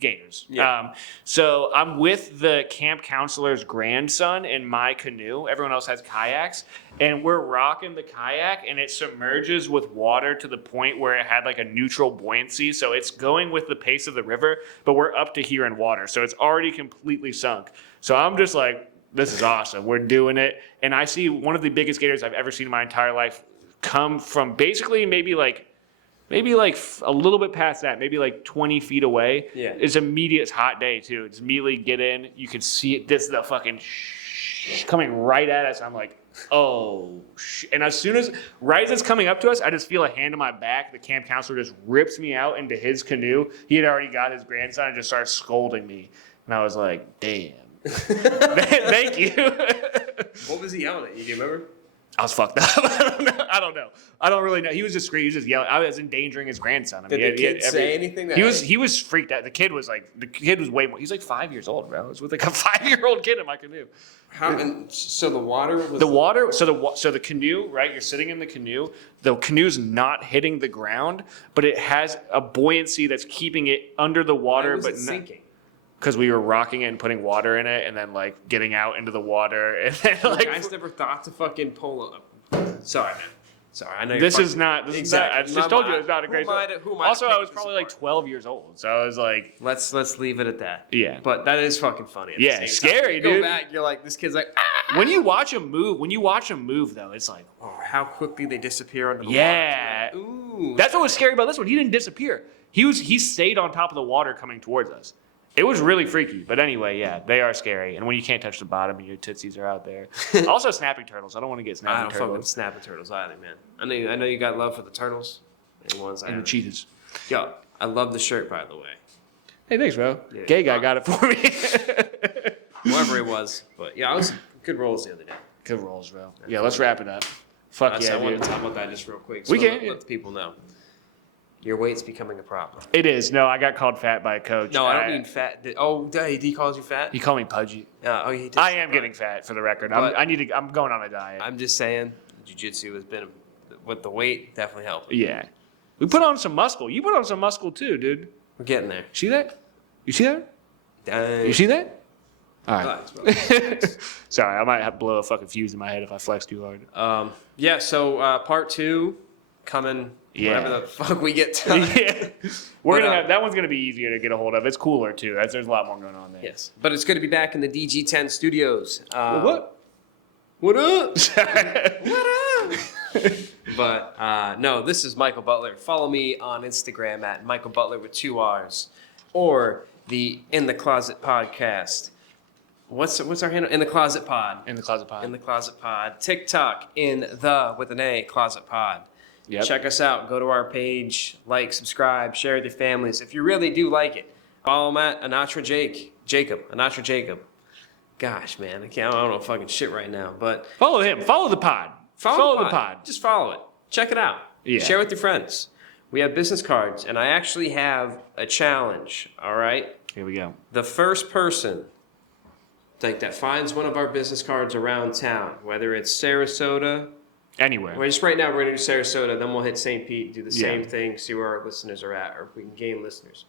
Gators. Yeah. So I'm with the camp counselor's grandson in my canoe. Everyone else has kayaks, and we're rocking the kayak, and it submerges with water to the point where it had like a neutral buoyancy. So it's going with the pace of the river, but we're up to here in water, so it's already completely sunk. So I'm just like, this is awesome. We're doing it. And I see one of the biggest gators I've ever seen in my entire life come from basically maybe like a little bit past that, maybe like 20 feet away. Yeah. It's immediate. It's hot day too. It's immediately get in. You can see it. This is the fucking coming right at us. I'm like, oh, and as it's coming up to us, I just feel a hand on my back. The camp counselor just rips me out into his canoe. He had already got his grandson and just started scolding me. And I was like, damn. Thank you. What was he yelling at you? Do you remember? I was fucked up. I don't know. I don't really know. He was just screaming. He was just yelling. I was endangering his grandson. I mean, Did the kid say anything? He was freaked out. The kid was way more. He's like 5 years old, bro. I was with like a 5-year-old kid in my canoe. So the water was So the canoe, right? You're sitting in the canoe. The canoe's not hitting the ground, but it has a buoyancy that's keeping it under the water. Why was but it sinking? Because we were rocking it and putting water in it, and then like getting out into the water, and then You guys never thought to fucking pull up. Sorry, man. Sorry, I know. This is not. I just told you it's not a great. Also, I was probably like 12 years old, so I was like, let's leave it at that. Yeah. But that is fucking funny. Yeah, scary, you dude. Go back, you're like, this kid's like, ah! When you watch him move, though, it's like, Oh, how quickly they disappear under the yeah. water. Ooh. That's what was scary about this one. He didn't disappear. He stayed on top of the water coming towards us. It was really freaky, but anyway, yeah, they are scary. And when you can't touch the bottom and your tootsies are out there. Also, snapping turtles. I don't want to get I snapping don't fucking turtles. snapping turtles either, man. I know you got love for the turtles and ones. And the cheetahs. Yo, I love the shirt, by the way. Hey, thanks, bro. Yeah. Gay guy got it for me. Whoever it was, but yeah, I was good rolls the other day. Good rolls, bro. Yeah, let's wrap it up. Fuck yeah, I wanted dude. to talk about that just real quick. We so can, let the people know. Your weight's becoming a problem. It is. No, I got called fat by a coach. No, I don't mean fat. He calls you fat? He called me pudgy. He did. I am getting fat, for the record. But- I'm going on a diet. I'm just saying, jiu-jitsu has been, with the weight, definitely helping. Yeah. We put on some muscle. You put on some muscle too, dude. We're getting there. See that? You see that? Dang. You see that? All right. Relax, bro. Sorry, I might have to blow a fucking fuse in my head if I flex too hard. Yeah, so part 2 coming whenever the fuck we get to. Yeah. We're gonna have that one's gonna be easier to get a hold of. It's cooler too. There's a lot more going on there. Yes. But it's good to be back in the DG10 studios. What? What up? What up? But no, this is Michael Butler. Follow me on Instagram at Michael Butler with 2 R's, or the In the Closet podcast. What's our handle? In the Closet Pod. In the Closet Pod. In the Closet Pod. TikTok in the with an A Closet Pod. Yep. Check us out. Go to our page. Like, subscribe, share with your families. If you really do like it, follow him at Anatra Jacob. Gosh, man, I don't know fucking shit right now, but Follow him. Follow the pod. Follow the pod. Just follow it. Check it out. Yeah. Share with your friends. We have business cards, and I actually have a challenge. All right. Here we go. The first person that finds one of our business cards around town, whether it's Sarasota. Anywhere. Well, just right now, we're going to do Sarasota, then we'll hit St. Pete, do the Yeah. same thing, see where our listeners are at, or if we can gain listeners.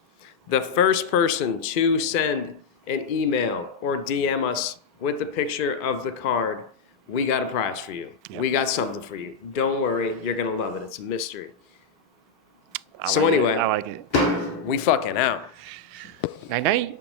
The first person to send an email or DM us with the picture of the card, we got a prize for you. Yeah. We got something for you. Don't worry, you're going to love it. It's a mystery. I like it. We fucking out. Night night.